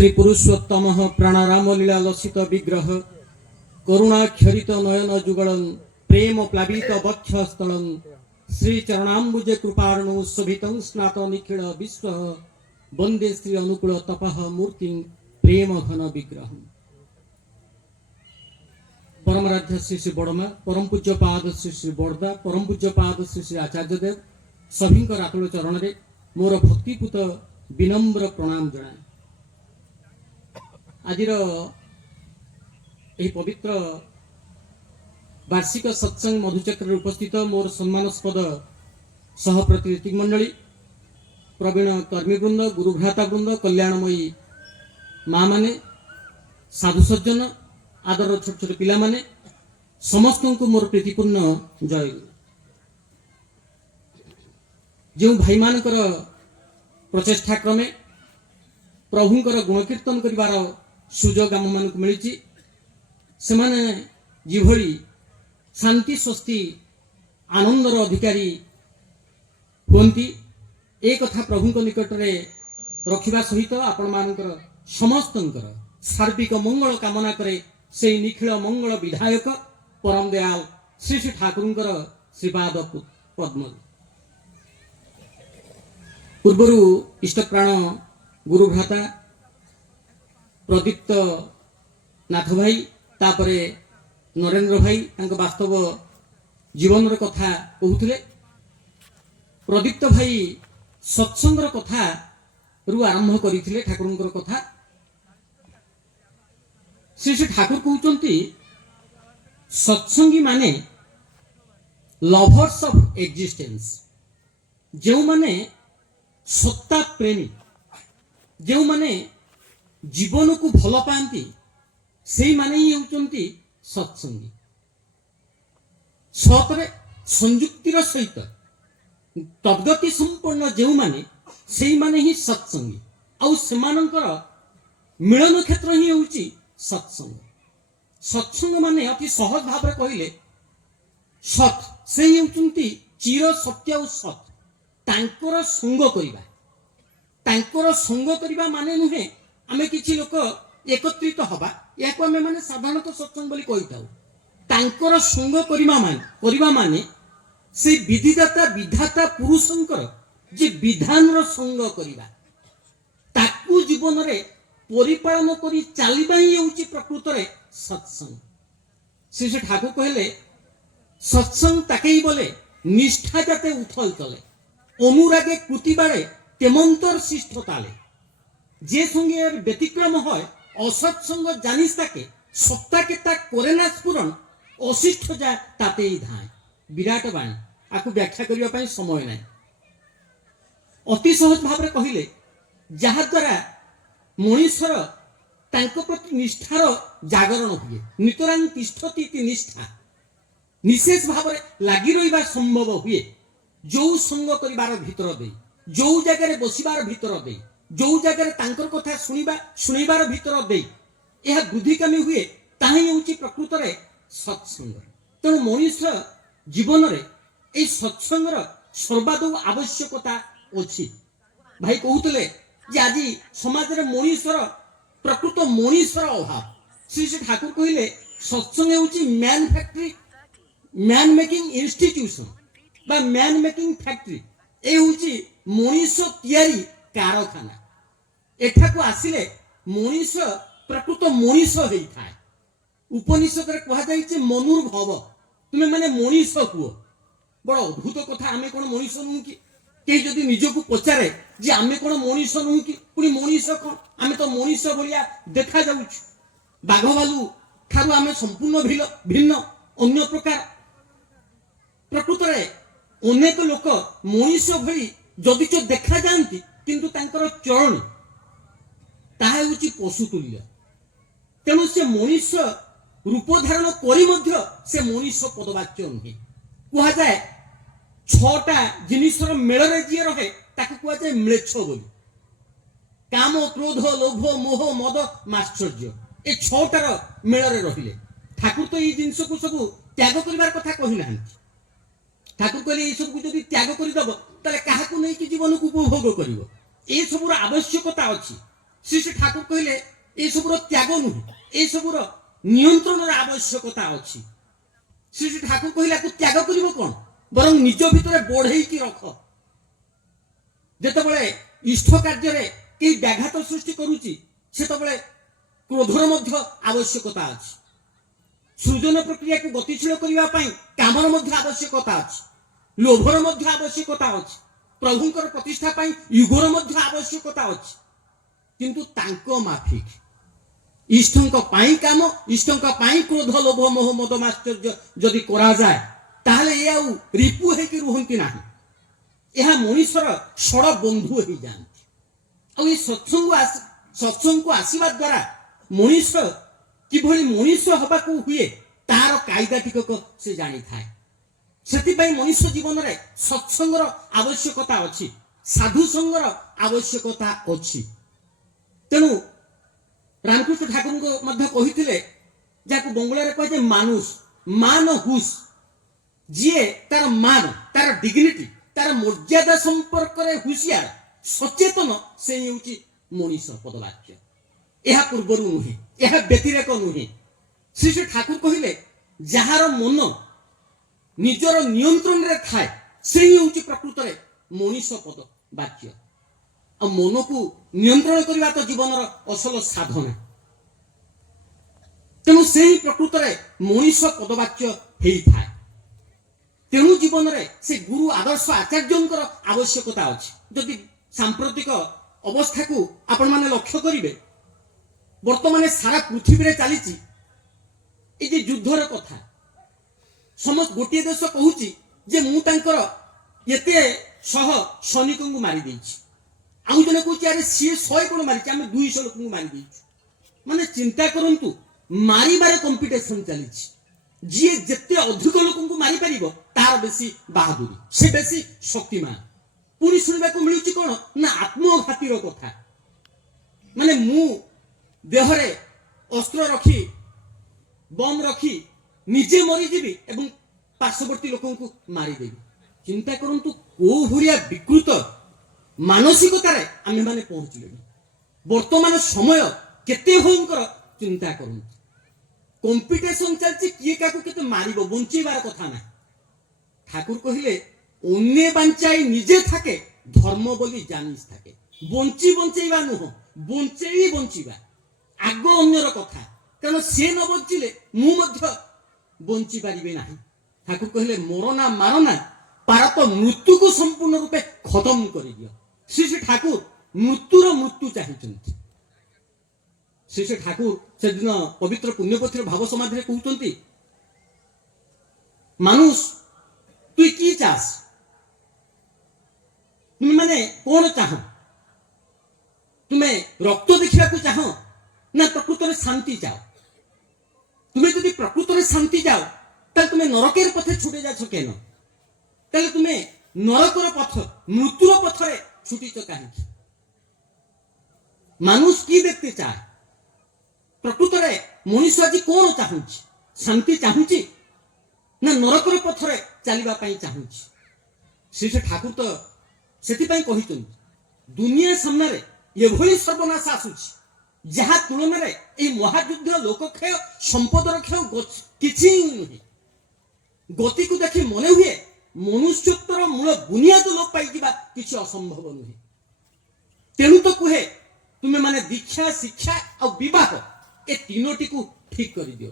श्री पुरुषोत्तम प्राणाराम लीला लसित विग्रह करुणाक्षरित नयन जुगलन प्रेम प्लावित वक्ष स्थलन श्री चरणाम्बुजे कृपाणु शोभितं स्नात निखिल विश्व वंदे श्री अनुकूल तपः मूर्ति प्रेम घन विग्रह। परमराध्य श्री श्री बड़मा परम पूज्य पाद श्री श्री बड़दा परम पूज्य पाद श्री श्री आचार्य देव सभी आतुल चरण में मोर भक्तिपूत विनम्र प्रणाम जनाए। आज पवित्र वार्षिक सत्संग मधुचक्र उपस्थित मोर सम्मानस्पद सहप्रतिनिधि मंडली प्रवीण कर्मीवृंद गुरुभ्राता वृंद कल्याणमयी माँ माने साधु सज्जन आदर छोट छोट पिला माने समस्त को मोर प्रीतिपूर्ण जय। जो भाई मानकर प्रचेष्टा क्रमे प्रभुंकर गुणकीर्तन करिवार सुजोग आम मानक मिली से जिभली शांति स्वस्ति आनंदर अधिकारी हुंती एक कथा प्रभु निकट में रखिबा सहित आपण मानकर समस्तंकर सार्विक मंगल कामना करे से निखिल मंगल विधायक परम दयाल श्री श्री ठाकुरंकर श्रीपाद पद्म। पूर्वर इष्टप्राण गुरुभ्राता प्रदीप्त नाथ भाई तापरे नरेंद्र भाई वास्तव जीवन कथा कहते। प्रदीप्त भाई सत्संगर कथा रु आरंभ करते ठाकुर कथा श्री श्री ठाकुर कहते सत्संगी माने लवर्स ऑफ एग्जिस्टेंस जो माने सत्ता प्रेमी जो माने जीवन को भल पाती से माने ही होती सत्संगी सतरे संयुक्तिर सहित तद्गति संपन्न जो माने से माने ही सत्संगी आउ सेमानंकर मिलन क्षेत्र ही होची सत्संग। सत्संग माने अति सहज भाव में कहले सत से ही होती चिर सत्य और सत तांकर संग करिबा तांकर संग करिबा माने नुहे आमे किछि लोक एकत्रित हवा या को आमे माने साधारणतः सत्संग बोली कहि थाउ तांकर संग करिबा माने से विधिदाता विधाता पुरुषंकर जे विधान रो संग करिबा ताकू जीवन रे परिपालन करी चालिबा ही होउची प्रकृत रे सत्संग। श्री श्री ठाकुर कहले सत्संग ताकेई बोले निष्ठा जाते उथल चले अनुरागे कृति बाड़े तेमंतर शिष्ट ताले जे संगे व्यतिक्रम है असत्संग जानिस ताके सत्ता के ता करे ना स्फुरन अशिष्ट जा ताते ही धाए विराट बाणी आकु व्याख्या करिया पई समय नै। अति सहज भाव में कहले जहा द्वारा मनुष्यर तांको प्रति निष्ठार जागरण हुए नितरां तिष्ठति इति निष्ठा निशेष भाव में लागी रहिबा संभव हुए जो संग करिबार भीतर दे जो जगह बसिबार भीतर दे जो जगह तांकर कथा शुणिबार भीतर दे यह वृद्धिकामी हुए ताही होची प्रकृत रे सत्संग। तेणु मनुष्य जीवन रे ए सत्संगर सर्वादौ आवश्यकता अछि। भाई कहते जे आज समाज रे मनुष्यर प्रकृत मनुष्यर अभाव श्री श्री ठाकुर कहले सत्संग होची man factory man making institution बा मैन मेकिंग फैक्ट्री ए होची मनुष्य तैयारी कारखाना एठा को आसिले मनुष्य प्रकृत मनुष्य होई थाए। उपनिषद रे कहा जाई जे मनुर्भव तुमे माने मनुष्य हुओ बड़ अद्भुत कथा। आमे कोन मनुष्य नु कि के जदी निजको पचारे जे आमे कोन मनुष्य नु कि पुनी मनुष्य कोन आमे तो मनुष्य भलिया देखा जाउछ बाघ भालू थारु आमे संपूर्ण भिन्न अन्य प्रकार प्रकृत रे अनेक लोक मनुष्य भई जदि तो देखा जाती किंतु तांकर चरण ताहा होची पशु तुल्य। तेणु से मनुष्य रूप धारण करी मध्य से मनुष्य पदवाच्य नुहे कह जाए छटा जिनिसर मेल जी रहे ताकू कह जाए म्लेच्छ बोली काम क्रोध लोभ मोह मद माश्चर्य ए छटार मेल रहिले ठाकुर तो ये जिनस को सब त्याग करिवार कथा कहि नाहंती। ठाकुर कहले ये सब जदि त्याग करदब ताले काहाकू नहीं कि जीवन को उपभोग करिवो ए सबुर आवश्यकता अछि श्री श्री ठाकुर कहले ए सबुर त्याग नुहे ए सबुर नियंत्रण आवश्यकता अच्छी श्री श्री ठाकुर कहले तू त्याग कर कौन बर निज भितर बढ़ई की रख जिते इष्ट कार्य कई व्याघात सृष्टि करुच्ची से क्रोधर आवश्यकता अच्छी सृजन प्रक्रिया को गतिशील करने कामर आवश्यकता अच्छी लोभर आवश्यकता अच्छी प्रभुंकर प्रतिष्ठा युगर आवश्यकता अच्छी किंतु तांको माफिक इष्टंक काम इष्टंक क्रोध लोभ मोह मद माश्चर्य जदि करा जाए ताहले ये आउ रिपु है कि रुहंती नाही यह मनुष्यर षड़ बंधु हो जाती और ये सत्संग को आसवा द्वारा मनुष्य किभली मनुष्य हवा को हुए तार कायदा टिकक से जानी थाए से मनुष्य जीवन में सत्संगर आवश्यकता अच्छी साधु संगर आवश्यकता अच्छी तेणु रामकृष्ण ठाकुर को कही जहाँ बंगला कहे मानुष मान हुस जी तार मान तार डिग्निटी तार मर्यादा संपर्क हुशियार सचेतन से मनीष पदवाच्य यह पूर्व नुहे यह व्यतिरेक नुहे श्री श्री ठाकुर कहले जार मन निजर नियंत्रण रे थाए से ही प्रकृत मनीष पद वाच्य आ मन को नियंत्रण करने तो जीवन असल साधना तेणु से ही प्रकृत मनीष पदवाच्य होता है तेणु जीवन में से गुरु आदर्श आचार्य आवश्यकता अच्छी जदि सांप्रतिक अवस्था को आपण माने लक्ष्य करेंगे वर्तमान सारा पृथ्वी रे चली युद्धर कथा समस्त गोटे देश कहूँ जे मु एते शह सैनिक को मारी देछि आउ जने कहूँ अरे सी 100 कोण मारी आम 200 लोक मारी माने चिंता करंतु मारिबार कंपिटिशन चली जी जिते अधिक लोक मारी पार तार बेसी बहादुरी से बेसी शक्तिमान पुणी शुणा मिलूँ कौन ना आत्मघातीर कथा माने मु देहरे अस्त्र रखी बम रखी निजे मरीजी एवं पार्श्ववर्ती लोक मारिदेवी चिंता करंतु को भरिया विकृत मानसिकतार आम मैंने पहुंचले वर्तमान समय केते भयंकर चिंता करंतु कंपिटिशन चलती किए क्या केते मारिबो बंचेबार कथा ना ठाकुर कहले अन्य बांचाई निजे थाके धर्म बोली जानिस थाके बंची बंचेबा नुह बंचेई बंचीबा आग अन्यर कथा कारण से न बंचिले मु मध्य बंची पारिबे नाही ठाकुर कहले मरना मारना पार तो मृत्यु को संपूर्ण रूपे खत्म कर दियो श्री श्री ठाकुर मृत्युर मृत्यु चाहिए श्री श्री ठाकुर से दिन पवित्र पुण्यपथी भाव समाधि कहते मानुष तु कि चास तुम माने कौन चाह तुम्हें रक्त देखा चाह ना प्रकृत में शांति चाओ तुम्हें यदि प्रकृत में शांति जाओ ताल तुम्हें नरकेर पथे छुटे जा केन ताले तुम्हें नरकर पथ मृत्युर पथरे छुटीच कहीं मानुष की देखते चाहे प्रकृत में मनुष्य आज कौन चाहूँ शांति चाहूँ ना नरकर पथरे चलवाई चाहूँ श्री श्री ठाकुर तो से दुनिया सामने एभली सर्वनाश आसूची जहाँ तुलन में महायुद्ध लोकक्षय संपदर क्षय किसी नुहे गति को देखी मन हुए मनुष्योत्तर मूल बुनियाद लोप पाई किसी असंभव नुहे तेणु तो कहे तुम्हें माने दीक्षा शिक्षा और विवाह ए तीनोटी को ठीक कर दियो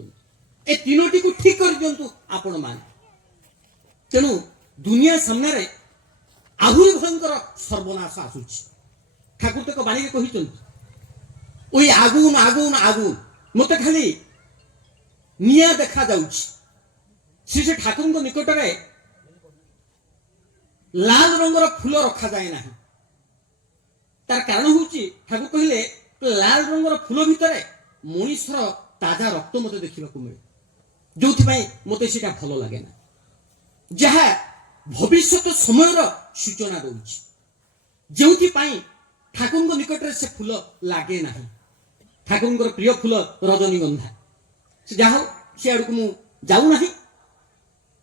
ए तीनोटी को ठीक कर दियंतु आपण माने तेणु दुनिया सामने आहुरी भयंकर सर्वनाश आसूची ठाकुर तक बाणी कही ओई आगुन आगुन आगुन मत खाली निया देखा जाउछि श्री श्री ठाकुर निकट में लाल रंगर फूल रखा जाए ना तार कारण हूँ ठाकुर कहले लाल रंगर फूल भितर मनुष्यर ताजा रक्त मत देखा मिले जो मत से भल लगे ना जहाँ भविष्य समय सूचना दूसरी जो ठाकुर निकट में से फूल लगे ना ठाकुर प्रिय फूल रजनीगंधा से जाओ से आड़ को मु जाऊना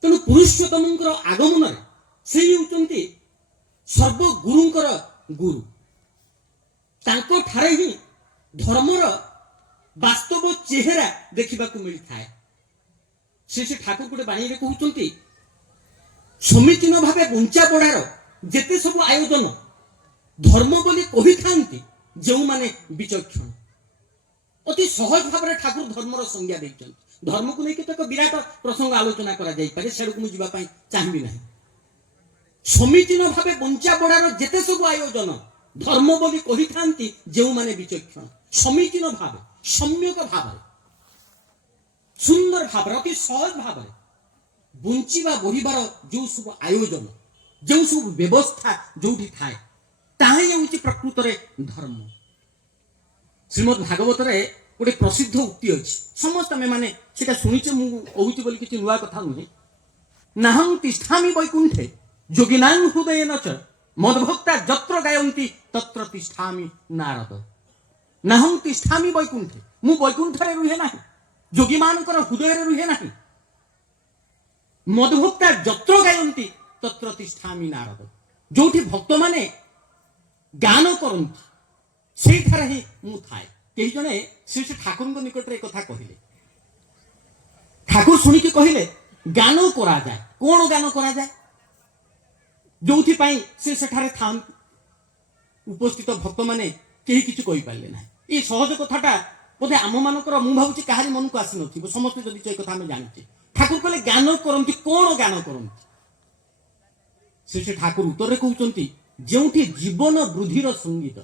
तेणु पुरुषोत्तम आगमन से सर्वगुरुंकर गुरु तांको ठारे ही ଧର୍ମର ବାସ୍ତବ ଚେହେରା ଦେଖିବାକୁ ମିଳିଥାଏ। ଶ୍ରୀ ଠାକୁର ଗୋଟେ ବାଣୀରେ କହୁଛନ୍ତି, ସମୀଚୀନ ଭାବେ ବଞ୍ଚା ବଢାର ଯେତେ ସବୁ ଆୟୋଜନ ଧର୍ମ ବୋଲି କହିଥାନ୍ତି ଯେଉଁମାନେ ବିଚକ୍ଷଣ। ଅତି ସହଜ ଭାବରେ ଠାକୁର ଧର୍ମର ସଂଜ୍ଞା ଦେଇଛନ୍ତି। ଧର୍ମକୁ ନେଇକି ତ ଏକ ବିରାଟ ପ୍ରସଙ୍ଗ ଆଲୋଚନା କରାଯାଇପାରେ, ସେଆଡ଼କୁ ମୁଁ ଯିବା ପାଇଁ ଚାହିଁବି ନାହିଁ। ସମୀଚୀନ ଭାବେ ବଞ୍ଚା ବଢାର ଯେତେ ସବୁ ଆୟୋଜନ ଧର୍ମ ବୋଲି କହିଥାନ୍ତି ଯେଉଁମାନେ ବିଚକ୍ଷଣ। ସମୀଚୀନ ଭାବେ, ସମ୍ୟକ ଭାବରେ, ସୁନ୍ଦର ଭାବରେ, ଅତି ସହଜ ଭାବରେ ବଞ୍ଚିବା ବଢିବାର ଯେଉଁ ସବୁ ଆୟୋଜନ, ଯେଉଁ ସବୁ ବ୍ୟବସ୍ଥା ଯୋଉଠି ଥାଏ, ତାହା ହେଉଛି ପ୍ରକୃତରେ ଧର୍ମ। ଶ୍ରୀମଦ୍ ଭାଗବତରେ ଗୋଟେ ପ୍ରସିଦ୍ଧ ଉକ୍ତି ଅଛି, ସମସ୍ତେ ଆମେ ମାନେ ସେଟା ଶୁଣିଛେ, ମୁଁ କହୁଛି ବୋଲି କିଛି ନୂଆ କଥା ନୁହେଁ। ନାହଂ ତିଷ୍ଠାମି ବୈକୁଣ୍ଠେ ଯୋଗିନାଂ ହୃଦୟେନ ଚ ମଦଭକ୍ତା ଯତ୍ର ଗାୟନ୍ତି ତତ୍ର ତିଷ୍ଠାମି ନାରଦ। ନାହଂ ତିଷ୍ଠାମି ବୈକୁଣ୍ଠେ, ମୁଁ ବୈକୁଣ୍ଠରେ ରୁହେ ନାହିଁ, ଯୋଗୀମାନଙ୍କର ହୃଦୟରେ ରୁହେ ନାହିଁ। ମଦଭକ୍ତା ଯତ୍ର ଗାୟନ୍ତି ତତ୍ର ତିଷ୍ଠାମି ନାରଦ, ଯୋଉଠି ଭକ୍ତମାନେ ଗାନ କରନ୍ତି ସେଇଠାରେ ହିଁ ମୁଁ ଥାଏ। କେହି ଜଣେ ଶ୍ରୀ ଠାକୁରଙ୍କ ନିକଟରେ କଥା କହିଲେ, ଠାକୁର ଶୁଣିକି କହିଲେ ଗାନ କରାଯାଏ। କଣ ଗାନ କରାଯାଏ? ଯୋଉଥିପାଇଁ ସେ ସେଠାରେ ଥାନ୍ତି। ଉପସ୍ଥିତ ଭକ୍ତମାନେ କେହି କିଛି କହିପାରିଲେ ନାହିଁ। ଏଇ ସହଜ କଥାଟା ବୋଧେ ଆମ ମାନଙ୍କର, ମୁଁ ଭାବୁଛି କାହାରି ମନକୁ ଆସିନଥିବ, ସମସ୍ତେ ଯଦି ଏ କଥା ଆମେ ଜାଣିଛେ। ଠାକୁର କହିଲେ ଗାନ କରନ୍ତି, କଣ ଗାନ କରନ୍ତି? ସେ ଠାକୁର ଉତ୍ତରରେ କହୁଛନ୍ତି, ଯେଉଁଠି ଜୀବନ ବୃଦ୍ଧିର ସଙ୍ଗୀତ,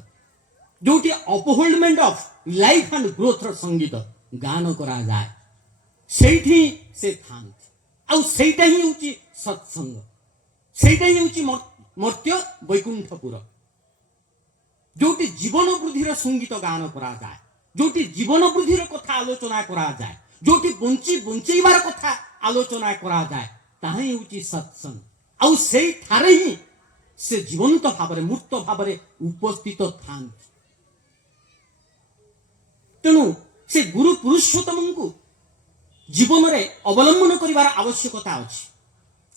ଯୋଉଠି ଅପହୋଲ୍ଡମେଣ୍ଟ ଅଫ ଲାଇଫ ଆଣ୍ଡ ଗ୍ରୋଥର ସଙ୍ଗୀତ ଗାନ କରାଯାଏ, ସେଇଠି ସେ ଥାନ୍ତି। ଆଉ ସେଇଟା ହିଁ ହେଉଛି ସତ୍ସଙ୍ଗ, ସେଇଟା ହିଁ ହେଉଛି ମର୍ତ୍ତ୍ୟ ବୈକୁଣ୍ଠପୁର। ଯୋଉଠି ଜୀବନ ବୃଦ୍ଧିର ସଙ୍ଗୀତ ଗାନ କରାଯାଏ, ଯୋଉଠି ଜୀବନ ବୃଦ୍ଧିର କଥା ଆଲୋଚନା କରାଯାଏ, ଯୋଉଠି ବଞ୍ଚେଇବାର କଥା ଆଲୋଚନା କରାଯାଏ, ତାହା ହିଁ ହେଉଛି ସତ୍ସଙ୍ଗ। ଆଉ ସେଇଠାରେ ହିଁ ସେ ଜୀବନ୍ତ ଭାବରେ, ମୂର୍ତ୍ତ ଭାବରେ ଉପସ୍ଥିତ ଥାନ୍ତି। ତେଣୁ ସେ ଗୁରୁ ପୁରୁଷୋତ୍ତମଙ୍କୁ ଜୀବନରେ ଅବଲମ୍ବନ କରିବାର ଆବଶ୍ୟକତା ଅଛି।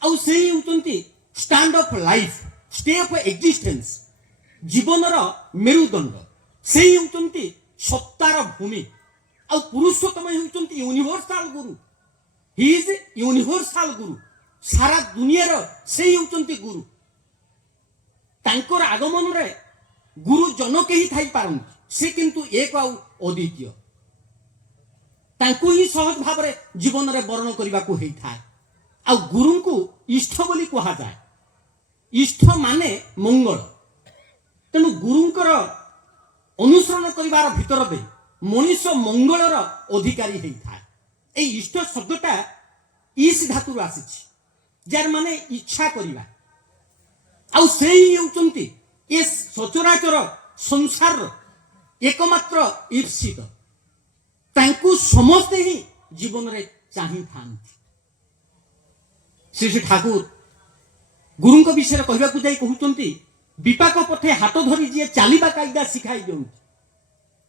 ଆଉ ସେ ହେଉଛନ୍ତି stand of life, stay of existence, ଜୀବନର ମେରୁଦଣ୍ଡ। ସେ ହେଉଛନ୍ତି ସତ୍ତାର ଭୂମି। ଆଉ ପୁରୁଷୋତ୍ତମ ହେଉଛନ୍ତି universal guru. He is universal guru, ସାରା ଦୁନିଆର ସେ ହେଉଛନ୍ତି ଗୁରୁ। ତାଙ୍କର ଆଗମନରେ ଗୁରୁ ଜନ କେହି ଥାଇପାରନ୍ତି, ସେ କିନ୍ତୁ ଏକ ଆଉ ଅଦ୍ୱିତୀୟ। ତାଙ୍କୁ ହିଁ ସହଜ ଭାବରେ ଜୀବନରେ ବରଣ କରିବାକୁ ହେଇଥାଏ। ଆଉ ଗୁରୁଙ୍କୁ ଇଷ୍ଟ ବୋଲି କୁହାଯାଏ। ଇଷ୍ଟ ମାନେ ମଙ୍ଗଳ। ତେଣୁ ଗୁରୁଙ୍କର ଅନୁସରଣ କରିବାର ଭିତର ଦେଇ ମଣିଷ ମଙ୍ଗଳର ଅଧିକାରୀ ହେଇଥାଏ। ଏଇ ଇଷ୍ଟ ଶବ୍ଦଟା ଇସ୍ ଧାତୁରୁ ଆସିଛି, ଯାର ମାନେ ଇଚ୍ଛା କରିବା। ଆଉ ସେ ହିଁ ହେଉଛନ୍ତି ଏ ସଚରାଚର ସଂସାରର ଏକମାତ୍ର ଈପ୍ସିତ। ତାଙ୍କୁ ସମସ୍ତେ ହିଁ ଜୀବନରେ ଚାହିଁଥାନ୍ତି। ଶ୍ରୀ ଠାକୁର ଗୁରୁଙ୍କ ବିଷୟରେ କହିବାକୁ ଯାଇ କହୁଛନ୍ତି, ବିପାକ ପଥେ ହାତ ଧରି ଯିଏ ଚାଲିବା କାଇଦା ଶିଖାଇ ଦିଅନ୍ତି,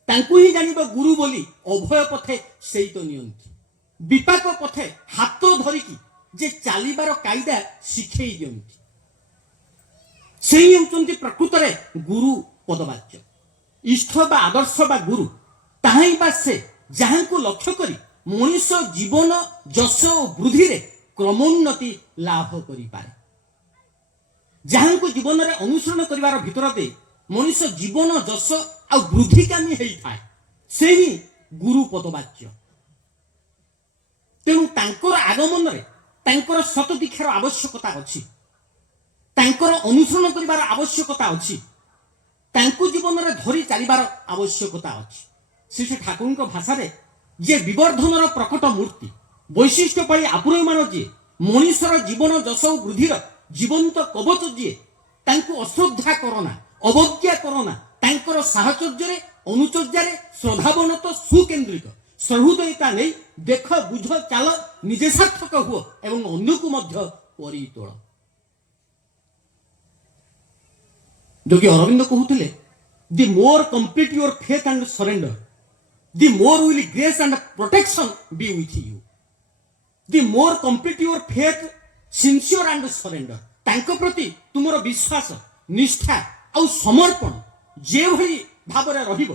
ତାଙ୍କୁ ହିଁ ଜାଣିବ ଗୁରୁ ବୋଲି। ଅଭୟ ପଥେ ସେଇ ତ ନିଅନ୍ତି। ବିପାକ ପଥେ ହାତ ଧରିକି ଯେ ଚାଲିବାର କାଇଦା ଶିଖେଇ ଦିଅନ୍ତି, ସେଇ ହେଉଛନ୍ତି ପ୍ରକୃତରେ ଗୁରୁ ପଦବାଚ୍ୟ। ଇଷ୍ଟ ବା ଆଦର୍ଶ ବା ଗୁରୁ ତାହା ହିଁ ବା ସେ ଯାହାଙ୍କୁ ଲକ୍ଷ୍ୟ କରି ମଣିଷ ଜୀବନ ଯଶ ଓ ବୃଦ୍ଧିରେ କ୍ରମୋନ୍ନତି ଲାଭ କରିପାରେ। ଯାହାଙ୍କୁ ଜୀବନରେ ଅନୁସରଣ କରିବାର ଭିତର ଦେଇ ମଣିଷ ଜୀବନ ଯଶ ଆଉ ବୃଦ୍ଧିକାମୀ ହେଇଥାଏ, ସେ ହିଁ ଗୁରୁ ପଦବାଚ୍ୟ। ତେଣୁ ତାଙ୍କର ଆଗମନରେ ତାଙ୍କର ସତ ଦୀକ୍ଷାର ଆବଶ୍ୟକତା ଅଛି, ତାଙ୍କର ଅନୁସରଣ କରିବାର ଆବଶ୍ୟକତା ଅଛି, ତାଙ୍କୁ ଜୀବନରେ ଧରି ଚାଲିବାର ଆବଶ୍ୟକତା ଅଛି। ଶ୍ରୀ ଠାକୁରଙ୍କ ଭାଷାରେ ଯିଏ ବିବର୍ଦ୍ଧନର ପ୍ରକଟ ମୂର୍ତ୍ତି, ବୈଶିଷ୍ଟ୍ୟ ପାଳି ଆପୁରମାନ ଯିଏ, ମଣିଷର ଜୀବନ ଯଶ ଓ ବୃଦ୍ଧିର ଜୀବନ୍ତ କବଚ ଯିଏ, ତାଙ୍କୁ ଅଶ୍ରଦ୍ଧା କରନା, ଅବଜ୍ଞା କରନା। ତାଙ୍କର ସାହଚର୍ଯ୍ୟରେ, ଅନୁଚର୍ଯ୍ୟାରେ ଶ୍ରଦ୍ଧାବନତ ସୁକେନ୍ଦ୍ରିତ ସହୃଦୟତା ନେଇ ଦେଖ, ବୁଝ, ଚାଲ, ନିଜେ ସାର୍ଥକ ହୁଅ ଏବଂ ଅନ୍ୟକୁ ମଧ୍ୟ ପରିତୋଳ। ଯୋଗୀ ଅରବିନ୍ଦ କହୁଥିଲେ, the more complete your faith and surrender, the more will grace and protection be with you. The more complete your faith, sincere and surrender, ତାଙ୍କ ପ୍ରତି ତୁମର ବିଶ୍ୱାସ, ନିଷ୍ଠା ଆଉ ସମର୍ପଣ ଯେଭଳି ଭାବରେ ରହିବ,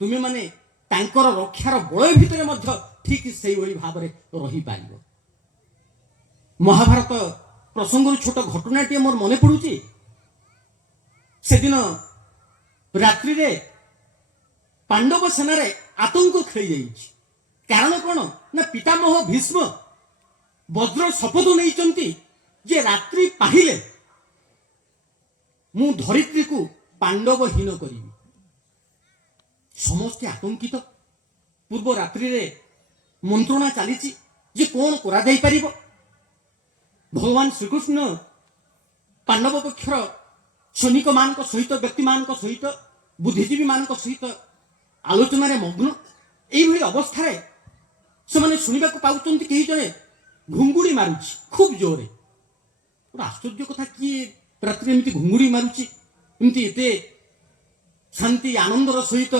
ତୁମେ ମାନେ ତାଙ୍କର ରକ୍ଷାର ବଳୟ ଭିତରେ ମଧ୍ୟ ଠିକ ସେଇଭଳି ଭାବରେ ରହିପାରିବ। ମହାଭାରତ ପ୍ରସଙ୍ଗରୁ ଛୋଟ ଘଟଣାଟିଏ ମୋର ମନେ ପଡୁଛି। ସେଦିନ ରାତ୍ରିରେ ପାଣ୍ଡବ ସେନାରେ ଆତଙ୍କ ଖେଳି ଯାଇଛି। କାରଣ କଣ ନା ପିତାମହ ଭୀଷ୍ମ ବଜ୍ର ଶପଥ ନେଇଛନ୍ତି ଯେ ରାତ୍ରି ପାହିଲେ ମୁଁ ଧରିତ୍ରୀକୁ ପାଣ୍ଡବହୀନ କରିବି। ସମସ୍ତେ ଆତଙ୍କିତ। ପୂର୍ବ ରାତ୍ରିରେ ମନ୍ତ୍ରଣା ଚାଲିଛି ଯେ କଣ କରାଯାଇପାରିବ। ଭଗବାନ ଶ୍ରୀକୃଷ୍ଣ ପାଣ୍ଡବ ପକ୍ଷର ସୈନିକମାନଙ୍କ ସହିତ, ବ୍ୟକ୍ତିମାନଙ୍କ ସହିତ, ବୁଦ୍ଧିଜୀବୀମାନଙ୍କ ସହିତ ଆଲୋଚନାରେ ମଗ୍ନ। ଏଇଭଳି ଅବସ୍ଥାରେ ସେମାନେ ଶୁଣିବାକୁ ପାଉଛନ୍ତି କେହି ଜଣେ ଘୁଙ୍ଗୁଡ଼ି ମାରୁଛି ଖୁବ୍ ଜୋରରେ। ଗୋଟେ ଆଶ୍ଚର୍ଯ୍ୟ କଥା, କିଏ ରାତିରେ ଏମିତି ଘୁଙ୍ଗୁଡ଼ି ମାରୁଛି, ଏମିତି ଏତେ ଶାନ୍ତି ଆନନ୍ଦର ସହିତ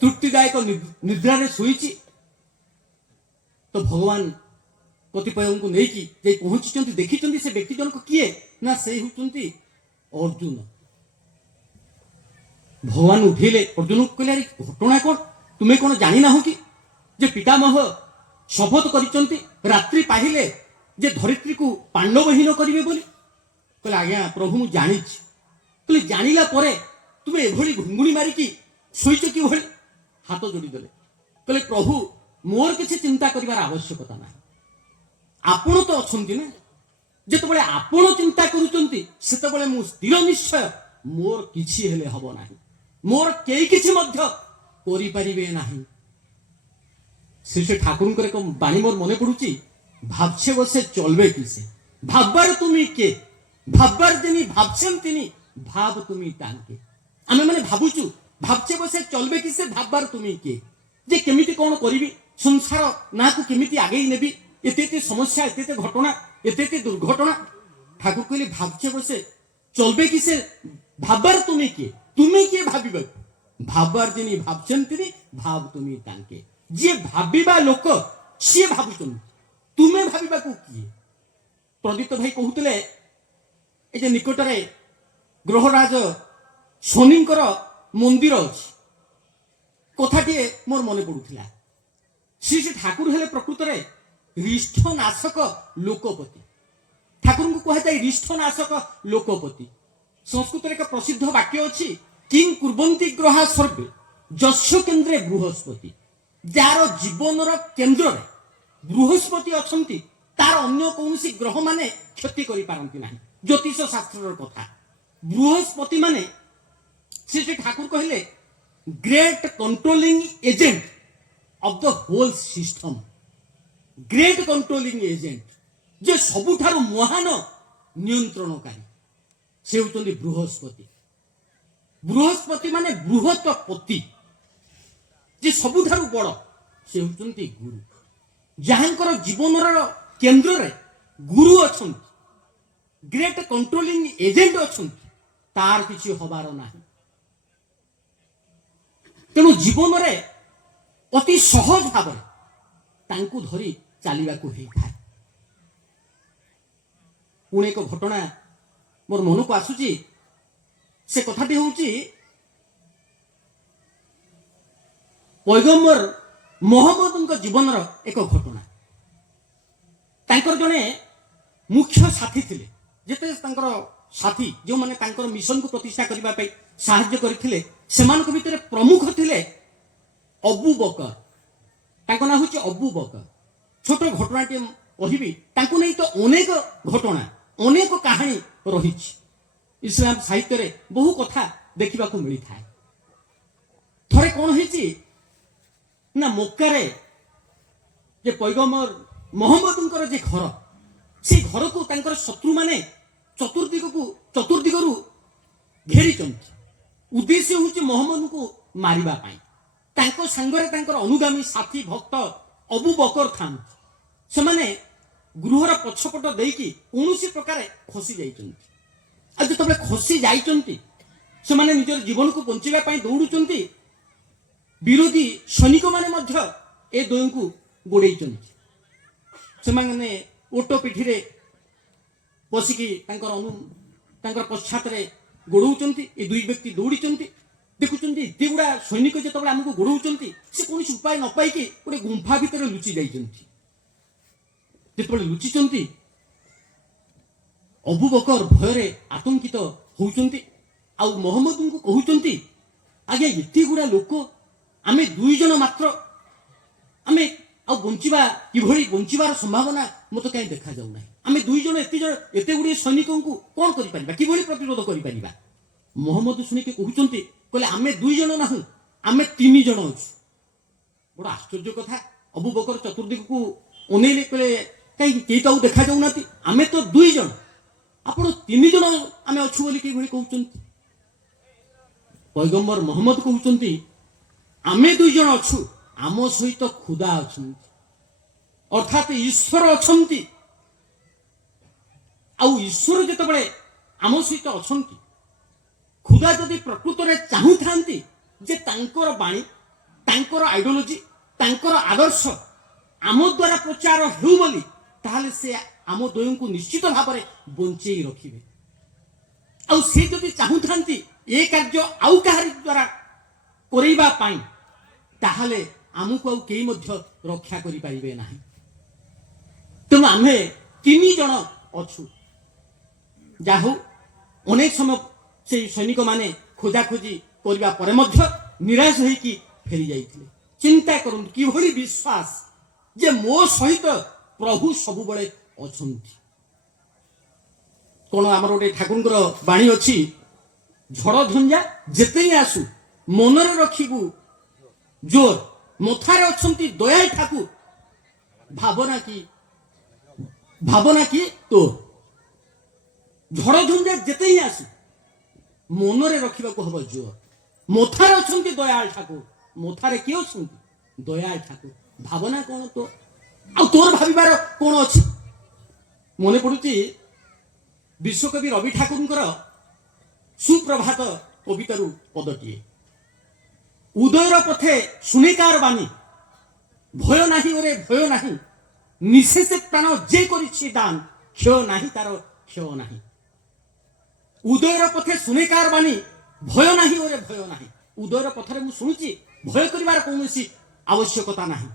ତୃପ୍ତିଦାୟକ ନିଦ୍ରାରେ ଶୋଇଛି। ତ ଭଗବାନ କତିପୟଙ୍କୁ ନେଇକି ଯାଇ ପହଞ୍ଚିଛନ୍ତି। ଦେଖିଛନ୍ତି ସେ ବ୍ୟକ୍ତି ଜଣକ କିଏ ନା ସେ ହେଉଛନ୍ତି ଅର୍ଜୁନ। ଭଗବାନ ଉଠେଇଲେ, ଅର୍ଜୁନକୁ କହିଲେ ଆରେ ଘଟଣା କଣ, ତୁମେ କଣ ଜାଣିନାହ କି ଯେ ପିତାମହ ଶପଥ କରିଛନ୍ତି ରାତ୍ରି ପାହିଲେ ଯେ ଧରିତ୍ରୀକୁ ପାଣ୍ଡବହୀନ କରିବେ ବୋଲି। କହିଲେ ଆଜ୍ଞା ପ୍ରଭୁ ମୁଁ ଜାଣିଛି। କହିଲେ ଜାଣିଲା ପରେ ତୁମେ ଏଭଳି ଘୁଙ୍ଗୁଡ଼ି ମାରିକି ଶୋଇଛ କିଭଳି? ହାତ ଯୋଡ଼ିଦେଲେ, କହିଲେ ପ୍ରଭୁ ମୋର କିଛି ଚିନ୍ତା କରିବାର ଆବଶ୍ୟକତା ନାହିଁ। ଆପଣ ତ ଅଛନ୍ତି ନା, ଯେତେବେଳେ ଆପଣ ଚିନ୍ତା କରୁଛନ୍ତି ସେତେବେଳେ ମୁଁ ସ୍ଥିର ନିଶ୍ଚୟ ମୋର କିଛି ହେଲେ ହବ ନାହିଁ, ମୋର କେହି କିଛି ମଧ୍ୟ କରିପାରିବେ ନାହିଁ। শ্রী ঠাকুরঙ্কর এক বাণী মোর মনে পড়ুছি, ভাবছে বসে চলবে কিসে, ভাববার তুমি কে, ভাববার যিনি ভাবছেন তিনি, ভাব তুমি তাকে। আমি মানে ভাবুছু, ভাবছে বসে চলবে কিসে, ভাববার তুমি কে, যে কেমিতি কোন করিবি, সংসার নাকু কেমিতি আগেই নেবি, এতে এতে সমস্যা, এতে এতে ঘটনা, এতে এতে দুর্ঘটনা। ঠাকুর কইলে ভাবছে বসে চলবে কিসে, ভাববার তুমি কে, তুমি কে ভাবিবা, ভাববার যিনি ভাবছেন তিনি, ভাব তুমি তাকে। ଯିଏ ଭାବିବା ଲୋକ ସିଏ ଭାବୁଛନ୍ତି, ତୁମେ ଭାବିବାକୁ କିଏ? ପ୍ରଦୀପ୍ତ ଭାଇ କହୁଥିଲେ ଏ ଯେ ନିକଟରେ ଗ୍ରହରାଜ ଶନିଙ୍କର ମନ୍ଦିର ଅଛି, କଥାଟିଏ ମୋର ମନେ ପଡୁଥିଲା। ଶ୍ରୀ ଶ୍ରୀ ଠାକୁର ହେଲେ ପ୍ରକୃତରେ ରିଷ୍ଠ ନାଶକ ଲୋକପତି। ଠାକୁରଙ୍କୁ କୁହାଯାଏ ରିଷ୍ଠ ନାଶକ ଲୋକପତି। ସଂସ୍କୃତରେ ଏକ ପ୍ରସିଦ୍ଧ ବାକ୍ୟ ଅଛି, କିଂ କୁର୍ବନ୍ତି ଗ୍ରହା ସର୍ବେ ଯସ୍ୟ କେନ୍ଦ୍ରେ ବୃହସ୍ପତି। ଯାହାର ଜୀବନର କେନ୍ଦ୍ରରେ ବୃହସ୍ପତି ଅଛନ୍ତି ତାର ଅନ୍ୟ କୌଣସି ଗ୍ରହ ମାନେ କ୍ଷତି କରିପାରନ୍ତି ନାହିଁ। ଜ୍ୟୋତିଷ ଶାସ୍ତ୍ରର କଥା। ବୃହସ୍ପତି ମାନେ ଶ୍ରୀ ଶ୍ରୀ ଠାକୁର କହିଲେ great controlling agent of the whole system. Great controlling agent, ଯେ ସବୁଠାରୁ ମହାନ ନିୟନ୍ତ୍ରଣକାରୀ, ସେ ହେଉଛନ୍ତି ବୃହସ୍ପତି। ବୃହସ୍ପତି ମାନେ ବୃହତ ପତି, ଯେ ସବୁଠାରୁ ବଡ଼, ସେ ହେଉଛନ୍ତି ଗୁରୁ। ଯାହାଙ୍କର ଜୀବନର କେନ୍ଦ୍ରରେ ଗୁରୁ ଅଛନ୍ତି, ଗ୍ରେଟ କଣ୍ଟ୍ରୋଲିଂ ଏଜେଣ୍ଟ ଅଛନ୍ତି, ତାର କିଛି ହବାର ନାହିଁ। ତେଣୁ ଜୀବନରେ ଅତି ସହଜ ଭାବରେ ତାଙ୍କୁ ଧରି ଚାଲିବାକୁ ହେଇଥାଏ। ପୁଣି ଏକ ଘଟଣା ମୋର ମନକୁ ଆସୁଛି। ସେ କଥାଟି ହେଉଛି ପୈଗମ୍ବର ମହମ୍ମଦଙ୍କ ଜୀବନର ଏକ ଘଟଣା। ତାଙ୍କର ଜଣେ ମୁଖ୍ୟ ସାଥୀ ଥିଲେ। ଯେତେ ତାଙ୍କର ସାଥୀ ଯେଉଁମାନେ ତାଙ୍କର ମିଶନକୁ ପ୍ରତିଷ୍ଠା କରିବା ପାଇଁ ସାହାଯ୍ୟ କରିଥିଲେ, ସେମାନଙ୍କ ଭିତରେ ପ୍ରମୁଖ ଥିଲେ ଅବୁ ବକର। ତାଙ୍କ ନାଁ ହେଉଛି ଅବୁ ବକର। ଛୋଟ ଘଟଣାଟିଏ କହିବି, ତାଙ୍କୁ ନେଇ ତ ଅନେକ ଘଟଣା, ଅନେକ କାହାଣୀ ରହିଛି। ଇସଲାମ ସାହିତ୍ୟରେ ବହୁ କଥା ଦେଖିବାକୁ ମିଳିଥାଏ। ଥରେ କଣ ହେଇଛି ନା, ମକ୍କାରେ ଯେ ପୈଗମ୍ବର ମହମ୍ମଦଙ୍କର ଯେ ଘର, ସେ ଘରକୁ ତାଙ୍କର ଶତ୍ରୁମାନେ ଚତୁର୍ଦିଗରୁ ଘେରିଛନ୍ତି। ଉଦ୍ଦେଶ୍ୟ ହେଉଛି ମହମ୍ମଦଙ୍କୁ ମାରିବା ପାଇଁ। ତାଙ୍କ ସାଙ୍ଗରେ ତାଙ୍କର ଅନୁଗାମୀ ସାଥୀ ଭକ୍ତ ଅବୁ ବକର ଥାନ୍ତି। ସେମାନେ ଗୃହର ପଛପଟ ଦେଇକି କୌଣସି ପ୍ରକାର ଖସି ଯାଇଛନ୍ତି। ଆଉ ଯେତେବେଳେ ଖସି ଯାଇଛନ୍ତି, ସେମାନେ ନିଜର ଜୀବନକୁ ବଞ୍ଚିବା ପାଇଁ ଦୌଡୁଛନ୍ତି। ବିରୋଧୀ ସୈନିକମାନେ ମଧ୍ୟ ଏ ଦ୍ୱୟଙ୍କୁ ଗୋଡେଇଛନ୍ତି। ସେମାନେ ଓଟ ପିଠିରେ ବସିକି ତାଙ୍କର ପଶ୍ଚାତରେ ଗୋଡଉଛନ୍ତି। ଏ ଦୁଇ ବ୍ୟକ୍ତି ଦୌଡ଼ିଛନ୍ତି। ଦେଖୁଛନ୍ତି ଏତେ ଗୁଡ଼ା ସୈନିକ ଯେତେବେଳେ ଆମକୁ ଗୋଡ଼ଉଛନ୍ତି ସେ କୌଣସି ଉପାୟ ନ ପାଇକି ଗୋଟେ ଗୁମ୍ଫା ଭିତରେ ଲୁଚି ଯାଇଛନ୍ତି। ଯେତେବେଳେ ଲୁଚିଛନ୍ତି ଅବୁ ବକର ଭୟରେ ଆତଙ୍କିତ ହଉଛନ୍ତି ଆଉ ମହମ୍ମଦଙ୍କୁ କହୁଛନ୍ତି, ଆଜ୍ଞା ଏତେ ଗୁଡ଼ା ଲୋକ, ଆମେ 2 ଜଣ ମାତ୍ର, ଆମେ ଆଉ ବଞ୍ଚିବା କିଭଳି, ବଞ୍ଚିବାର ସମ୍ଭାବନା ମୋତେ କାହିଁ ଦେଖାଯାଉନାହିଁ। ଆମେ 2 ଜଣ ଏତେ ଗୁଡ଼ିଏ ସୈନିକଙ୍କୁ କ'ଣ କରିପାରିବା, କିଭଳି ପ୍ରତିରୋଧ କରିପାରିବା? ମହମ୍ମଦ ଶୁଣିକି କହୁଛନ୍ତି, କହିଲେ ଆମେ 2 ଜଣ ନାହୁଁ, ଆମେ 3 ଜଣ ଅଛୁ। ବଡ଼ ଆଶ୍ଚର୍ଯ୍ୟ କଥା। ଅବୁ ବକର ଚତୁର୍ଦିଗକୁ ଅନେଇଲେ, କହିଲେ କାହିଁକି କେହି ତ ଆଉ ଦେଖାଯାଉନାହାନ୍ତି, ଆମେ ତ 2 ଜଣ, ଆପଣ 3 ଜଣ ଆମେ ଅଛୁ ବୋଲି କିଭଳି କହୁଛନ୍ତି? ପୈଗମ୍ବର ମହମ୍ମଦ କହୁଛନ୍ତି, ଆମେ 2 ଜଣ ଅଛୁ, ଆମ ସହିତ ଖୁଦା ଅଛନ୍ତି, ଅର୍ଥାତ୍ ଈଶ୍ୱର ଅଛନ୍ତି। ଆଉ ଈଶ୍ୱର ଯେତେବେଳେ ଆମ ସହିତ ଅଛନ୍ତି, ଖୁଦା ଯଦି ପ୍ରକୃତରେ ଚାହୁଁଥାନ୍ତି ଯେ ତାଙ୍କର ବାଣୀ, ତାଙ୍କର ଆଇଡିଓଲୋଜି, ତାଙ୍କର ଆଦର୍ଶ ଆମ ଦ୍ୱାରା ପ୍ରଚାର ହେଉ ବୋଲି, ତାହେଲେ ସେ ଆମ ଦ୍ୱୟଙ୍କୁ ନିଶ୍ଚିତ ଭାବରେ ବଞ୍ଚେଇ ରଖିବେ। ଆଉ ସେ ଯଦି ଚାହୁଁଥାନ୍ତି ଏ କାର୍ଯ୍ୟ ଆଉ କାହାରି ଦ୍ୱାରା କରିବା ପାଇଁ, ତାହେଲେ ଆମକୁ ଆଉ କେହି ମଧ୍ୟ ରକ୍ଷା କରିପାରିବେ ନାହିଁ। ତେଣୁ ଆମେ 3 ଜଣ ଅଛୁ। ଯାହା ହଉ, ଅନେକ ସମୟ ସେଇ ସୈନିକମାନେ ଖୋଜାଖୋଜି କରିବା ପରେ ମଧ୍ୟ ନିରାଶ ହୋଇକି ଫେରି ଯାଇଥିଲେ। ଚିନ୍ତା କରନ୍ତୁ କିଭଳି ବିଶ୍ୱାସ ଯେ ମୋ ସହିତ ପ୍ରଭୁ ସବୁବେଳେ ଅଛନ୍ତି। କ'ଣ ଆମର ଗୋଟେ ଠାକୁରଙ୍କର ବାଣୀ ଅଛି, ଝଡ଼ ଝଞ୍ଜା ଯେତେ ଆସୁ ମନରେ ରଖିବୁ ଜୋର, ମଥାରେ ଅଛନ୍ତି ଦୟାଳ ଠାକୁର, ଭାବନା କି ତୋର। ଝଡ଼ ଝଞ୍ଜା ଯେତେ ହିଁ ଆସୁ ମନରେ ରଖିବାକୁ ହବ ଜୋର। ମଥାରେ ଅଛନ୍ତି ଦୟାଳ ଠାକୁର, ମଥାରେ କିଏ ଅଛନ୍ତି? ଦୟାଳ ଠାକୁର। ଭାବନା କ'ଣ ତୋ, ଆଉ ତୋର ଭାବିବାର କ'ଣ ଅଛି? ମନେ ପଡୁଛି ବିଶ୍ୱକବି ରବି ଠାକୁରଙ୍କର ସୁପ୍ରଭାତ କବିତାରୁ ପଦଟିଏ, ଉଦୟର ପଥେ ଶୁଣିକାର ବାଣୀ, ଭୟ ନାହିଁ ଓରେ ଭୟ ନାହିଁ, ନିଶେଷେ ପ୍ରାଣ ଯେ କରିଛି ଦାନ, କ୍ଷୟ ନାହିଁ ତାର କ୍ଷୟ ନାହିଁ। ଉଦୟର ପଥେ ଶୁଣିକାର ବାଣୀ, ଭୟ ନାହିଁ ଓରେ ଭୟ ନାହିଁ। ଉଦୟର ପଥରେ ମୁଁ ଶୁଣୁଛି, ଭୟ କରିବାର କୌଣସି ଆବଶ୍ୟକତା ନାହିଁ।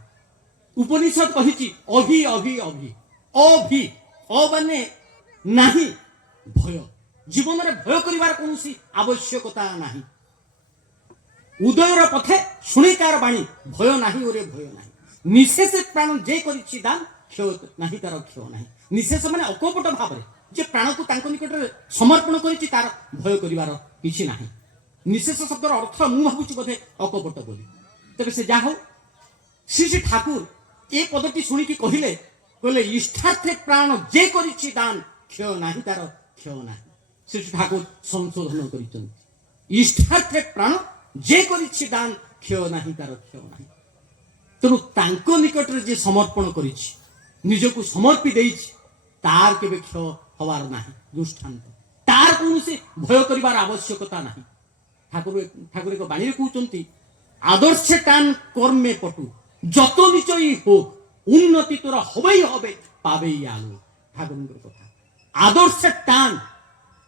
ଉପନିଷଦ କହିଛି ଅଭି ଅଭି ଅଭି ଅଭି, ମାନେ ନାହିଁ ଭୟ, ଜୀବନରେ ଭୟ କରିବାର କୌଣସି ଆବଶ୍ୟକତା ନାହିଁ। ଉଦୟର ପଥେ ଶୁଣିକାର ବାଣୀ, ଭୟ ନାହିଁ ଓରେ ଭୟ ନାହିଁ, ନିଶେଷେ ପ୍ରାଣ ଯେ କରିଛି ଦାନ, କ୍ଷୟ ନାହିଁ ତାର କ୍ଷୟ ନାହିଁ। ନିଶେଷ ମାନେ ଅକପଟ ଭାବରେ ଯେ ପ୍ରାଣକୁ ତାଙ୍କ ନିକଟରେ ସମର୍ପଣ କରିଛି, ତାର ଭୟ କରିବାର କିଛି ନାହିଁ। ନିଶେଷ ଶବ୍ଦର ଅର୍ଥ ମୁଁ ଭାବୁଛି ବୋଧେ ଅକପଟ ବୋଲି। ତେବେ ସେ ଯାହା ହଉ, ଶ୍ରୀ ଠାକୁର ଏ ପଦଟି ଶୁଣିକି କହିଲେ, ଇଷ୍ଠାର୍ଥେ ପ୍ରାଣ ଯେ କରିଛି ଦାନ, କ୍ଷୟ ନାହିଁ ତାର କ୍ଷୟ ନାହିଁ। ଶ୍ରୀ ଠାକୁର ସଂଶୋଧନ କରିଛନ୍ତି, ଇଷ୍ଠାର୍ଥେ ପ୍ରାଣ ଯେ କରିଛି ଦାନ, କ୍ଷୟ ନାହିଁ ତାର କ୍ଷୟ ନାହିଁ। ତେଣୁ ତାଙ୍କ ନିକଟରେ ଯେ ସମର୍ପଣ କରିଛି, ନିଜକୁ ସମର୍ପି ଦେଇଛି, ତାର କେବେ କ୍ଷୟ ହବାର ନାହିଁ। ଦୃଷ୍ଟାନ୍ତ, ତାର କୌଣସି ଭୟ କରିବାର ଆବଶ୍ୟକତା ନାହିଁ। ଠାକୁର ଏକ ବାଣୀରେ କହୁଛନ୍ତି, আদর্শে টান কর্মে পটু, যত নিচই হোক উন্নতি তোরা হবেই হবে, পাবেই আলো। ঠাকুরের কথা, আদর্শে টান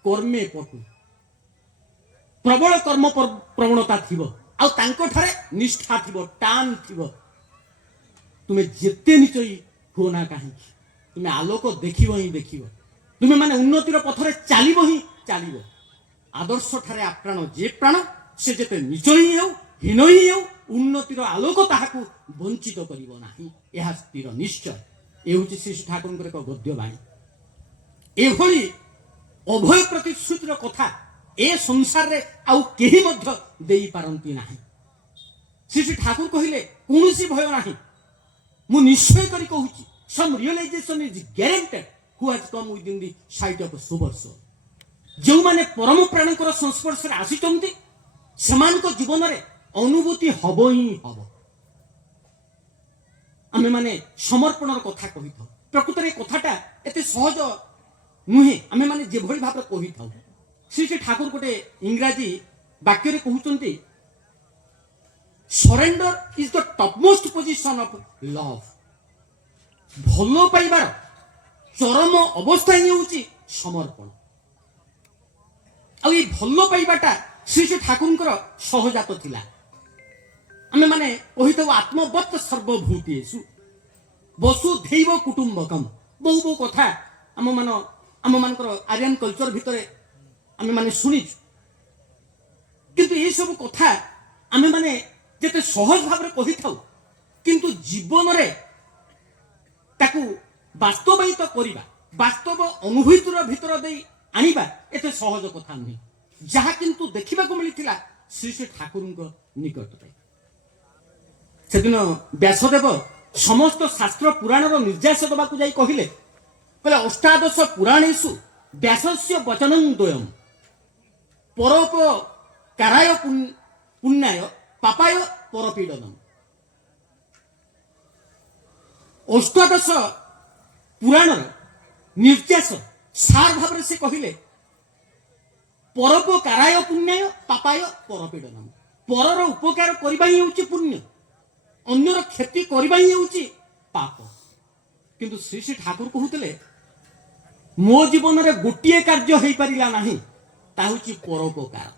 কর্মে পটু, প্রবল কর্ম প্রবণতা থিব, ଆଉ ତାଙ୍କ ଠାରେ ନିଷ୍ଠା ଥିବ, ଟାନ୍ ଥିବ। ତୁମେ ଯେତେ ନିଚଇ ହୁଅ ନା କାହିଁକି, ତୁମେ ଆଲୋକ ଦେଖିବ ହିଁ ଦେଖିବ। ତୁମେ ମାନେ ଉନ୍ନତିର ପଥରେ ଚାଲିବ ହିଁ ଚାଲିବ। ଆଦର୍ଶ ଠାରେ ଆପ୍ରାଣ ଯେ ପ୍ରାଣ, ସେ ଯେତେ ନିଚ ହିଁ ହେଉ, ହୀନ ହିଁ ହେଉ, ଉନ୍ନତିର ଆଲୋକ ତାହାକୁ ବଞ୍ଚିତ କରିବ ନାହିଁ, ଏହା ସ୍ଥିର ନିଶ୍ଚୟ। ଏ ହେଉଛି ଶ୍ରୀ ଠାକୁରଙ୍କର ଏକ ଗଦ୍ୟ ବାଣୀ। ଏଭଳି ଅଭୟ ପ୍ରତିଶ୍ରୁତିର କଥା ଏ ସଂସାରରେ ଆଉ କେହି ମଧ୍ୟ ଦେଇପାରନ୍ତି ନାହିଁ। ଶ୍ରୀ ଠାକୁର କହିଲେ, କୌଣସି ଭୟ ନାହିଁ, ମୁଁ ନିଶ୍ଚୟ କରି କହୁଛି, some realization is guaranteed who has come within the sight of ସୁବର୍ଷ। ଯେଉଁମାନେ ପରମ ପ୍ରାଣଙ୍କର ସଂସ୍ପର୍ଶରେ ଆସିଛନ୍ତି, ସେମାନଙ୍କ ଜୀବନରେ ଅନୁଭୂତି ହବ ହିଁ ହବ। ଆମେମାନେ ସମର୍ପଣର କଥା କହିଥାଉ, ପ୍ରକୃତରେ ଏ କଥାଟା ଏତେ ସହଜ ନୁହେଁ ଆମେ ମାନେ ଯେଭଳି ଭାବରେ କହିଥାଉ। ଶ୍ରୀ ଠାକୁର ଗୋଟେ ଇଂରାଜୀ ବାକ୍ୟରେ କହୁଛନ୍ତି, surrender is the topmost position of love. ଭଲ ପାଇବାର ଚରମ ଅବସ୍ଥା ହିଁ ହେଉଛି ସମର୍ପଣ। ଆଉ ଏଇ ଭଲ ପାଇବାଟା श्री श्री ठाकुर सहजात थिला आमे माने कहिथाउ आत्मवत् सर्वभूतेषु वसुधैव कुटुंबकम बहु बहु कथा आम मानकर आर्यन कल्चर भितरे आमे माने सुनिछु किंतु ये सब कथा आमे माने जेते सहज भाव रे कहिथाउ किंतु जीवन रे ताकू वास्तवायित करिबा वास्तव अनुभूतिर भितर दे आनिबा एते सहज कथा नहीं जहा किंतु देखिबा को मिलिथिला श्री श्री ठाकुर निकट रे सेदिन व्यासदेव समस्त शास्त्र पुराण निर्यास दबा जाई कहिले अष्टादश पुराणेषु व्यासस्य वचनं द्वयम् परोपकाराय पुण्याय पापाय परपीडनम् अष्टादश पुराण निर्यास सार भाव से कहिले परोपकाराय पुण्याय पापाय परपीडनम् परर उपकार करबा ही होची पुण्य अन्यर क्षति करबा ही होची पाप किंतु श्री श्री ठाकुर कहते मो जीवन में गोटे कार्य हो पारा ना ता हूँ परोपकार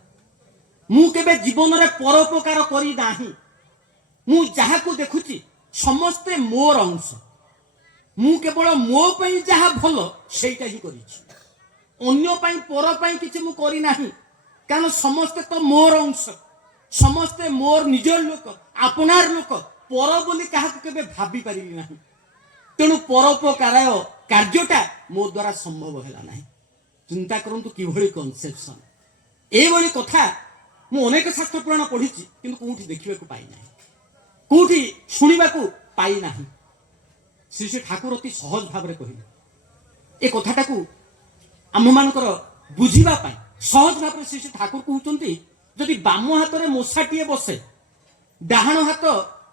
मु केबे जीवन में परोपकार करी नाही मु जहा को देखुची समस्ते मोर अंश मु केवल मो पई जहा भल सेटा ही करिछि अन्य पई पर पई किछि मु करी नाही कारण समस्ते तो मोर अंश समस्ते मोर निजर लोक आपनार लोक पर बोली काहाकु केबे भाबी पारिली नाही तेणु परोपकाराय कार्यटा मो द्वारा संभव है ना चिंता करंतु किभଳି कनसेप्शन एभଳି कथा मु अनेक शास्त्र पुराण पढ़ी किंतु कोठी देखिबा को पाई नाही कोठी सुनिबा को पाई नाही श्री श्री ठाकुर अति सहज भाव रे कहिले ए कथाटा को आम मानकर बुझिबा पाई सहज भाव रे श्री श्री ठाकुर कहउचंती जदि बाम हाथ रे मोसाटिए बसे डाहाण हाथ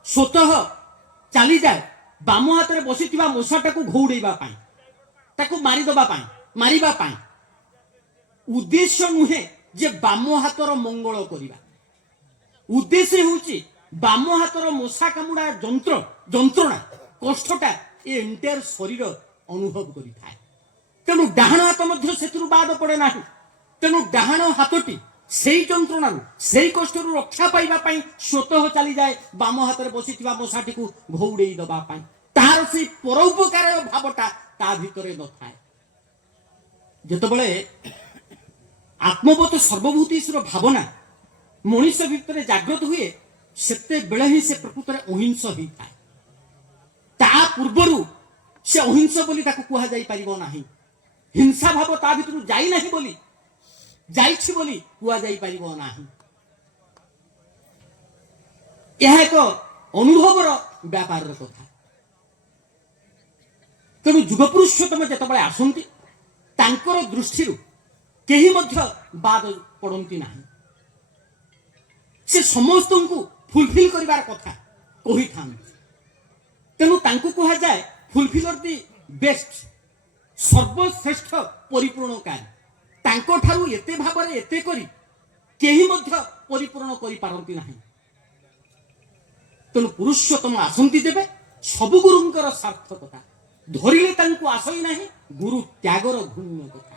स्वतः चली जाए बाम हाथ रे बसी मशाटा को घौड़ेबा पाई ताको मारी दबा पाई मारिबा पाई उद्देश्य नुहे जे बाम हाथर मंगल करिबा उद्देश्य होची बाम हाथर मशा कामुडा जंत्रणा कष्टटा ए एंटायर शरीर अनुभव करि थाए तेणु डाहाण हाथ मध्य सेतुरु बाद पड़े नाही तेणु डाहाण हाथटी सेई जंत्रणा सेई कष्टरु रक्षा पाइबा पाई स्वतः चली जाए बाम हाथ रे बसिथिबा मशाटी को घौड़ेई दबा पाई तार से परोपकार भावटा ता भितरे न थाए जेतबळे आत्मवत सर्वभूतेश्वर भावना मनुष्य भितरे जागृत हुए सेते बेले ही से प्रकृत रे अहिंस होई थाए ता पूर्वरु से अहिंस बोली ताको कुहा जाई परिबो नाही हिंसा भाव ता भितरु जाई नाही बोली जाइछि बोली कुआ जाई परिबो नाही यह एक अनुभवर व्यापार कथा तेणु जुगपुरुषोत्तम जेतबळे आसंती तांकर दृष्टिरु केही मध्य बाद पड़ती नाही से समस्त को फुलफिल करिवार कथा कही थांती तेणु तांको कहा जाए फुलफिलर दी बेस्ट सर्वश्रेष्ठ परिपूर्णकारी तांको ठारू एते भाबरे एते करी केही मध्य परिपूर्ण करि पारंती नाही तेणु पुरुषोत्तम आसंती देबे सब गुरुंकर सार्थकता धरिले तांको आसई नाही गुरु त्यागर घून्य कथा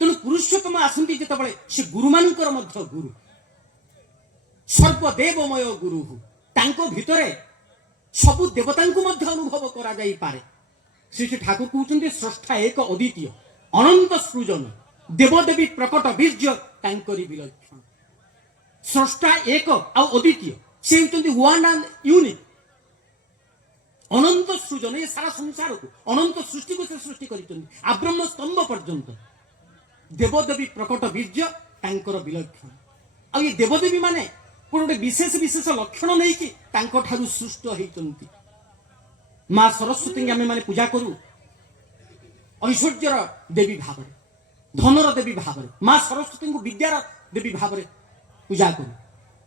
तेणु पुरुषोत्तम आसंती जेतबळे से गुरु मानकर मध्य गुरु सर्वदेवमय गुरु तांको भितरे सबु देवतांको मध्य अनुभव करा जाई पारे श्री श्री ठाकुर कहउचंती स्रष्टा एक अद्वितीय अनंत सृजन देवदेवी प्रकट बीर्य तांकरी विलक्षण स्रष्टा एक आ अद्वितीय से होचंती वन एंड यूनिक अनंत सृजन ये सारा संसार को अनंत सृष्टि को से सृष्टि करिचंती आब्रह्म स्तंभ पर्यंत देवदेवी प्रकट बीर्य तांकर विलक्षण आ ये देवदेवी माने गोटे विशेष विशेष लक्षण नहीं कि तांको ठारू सृष्ट होइचंती मां सरस्वती आमे माने पूजा करू ऐश्वर्यर देवी भाव धनर देवी भाव मां सरस्वती को विद्यार देवी भाव पूजा करू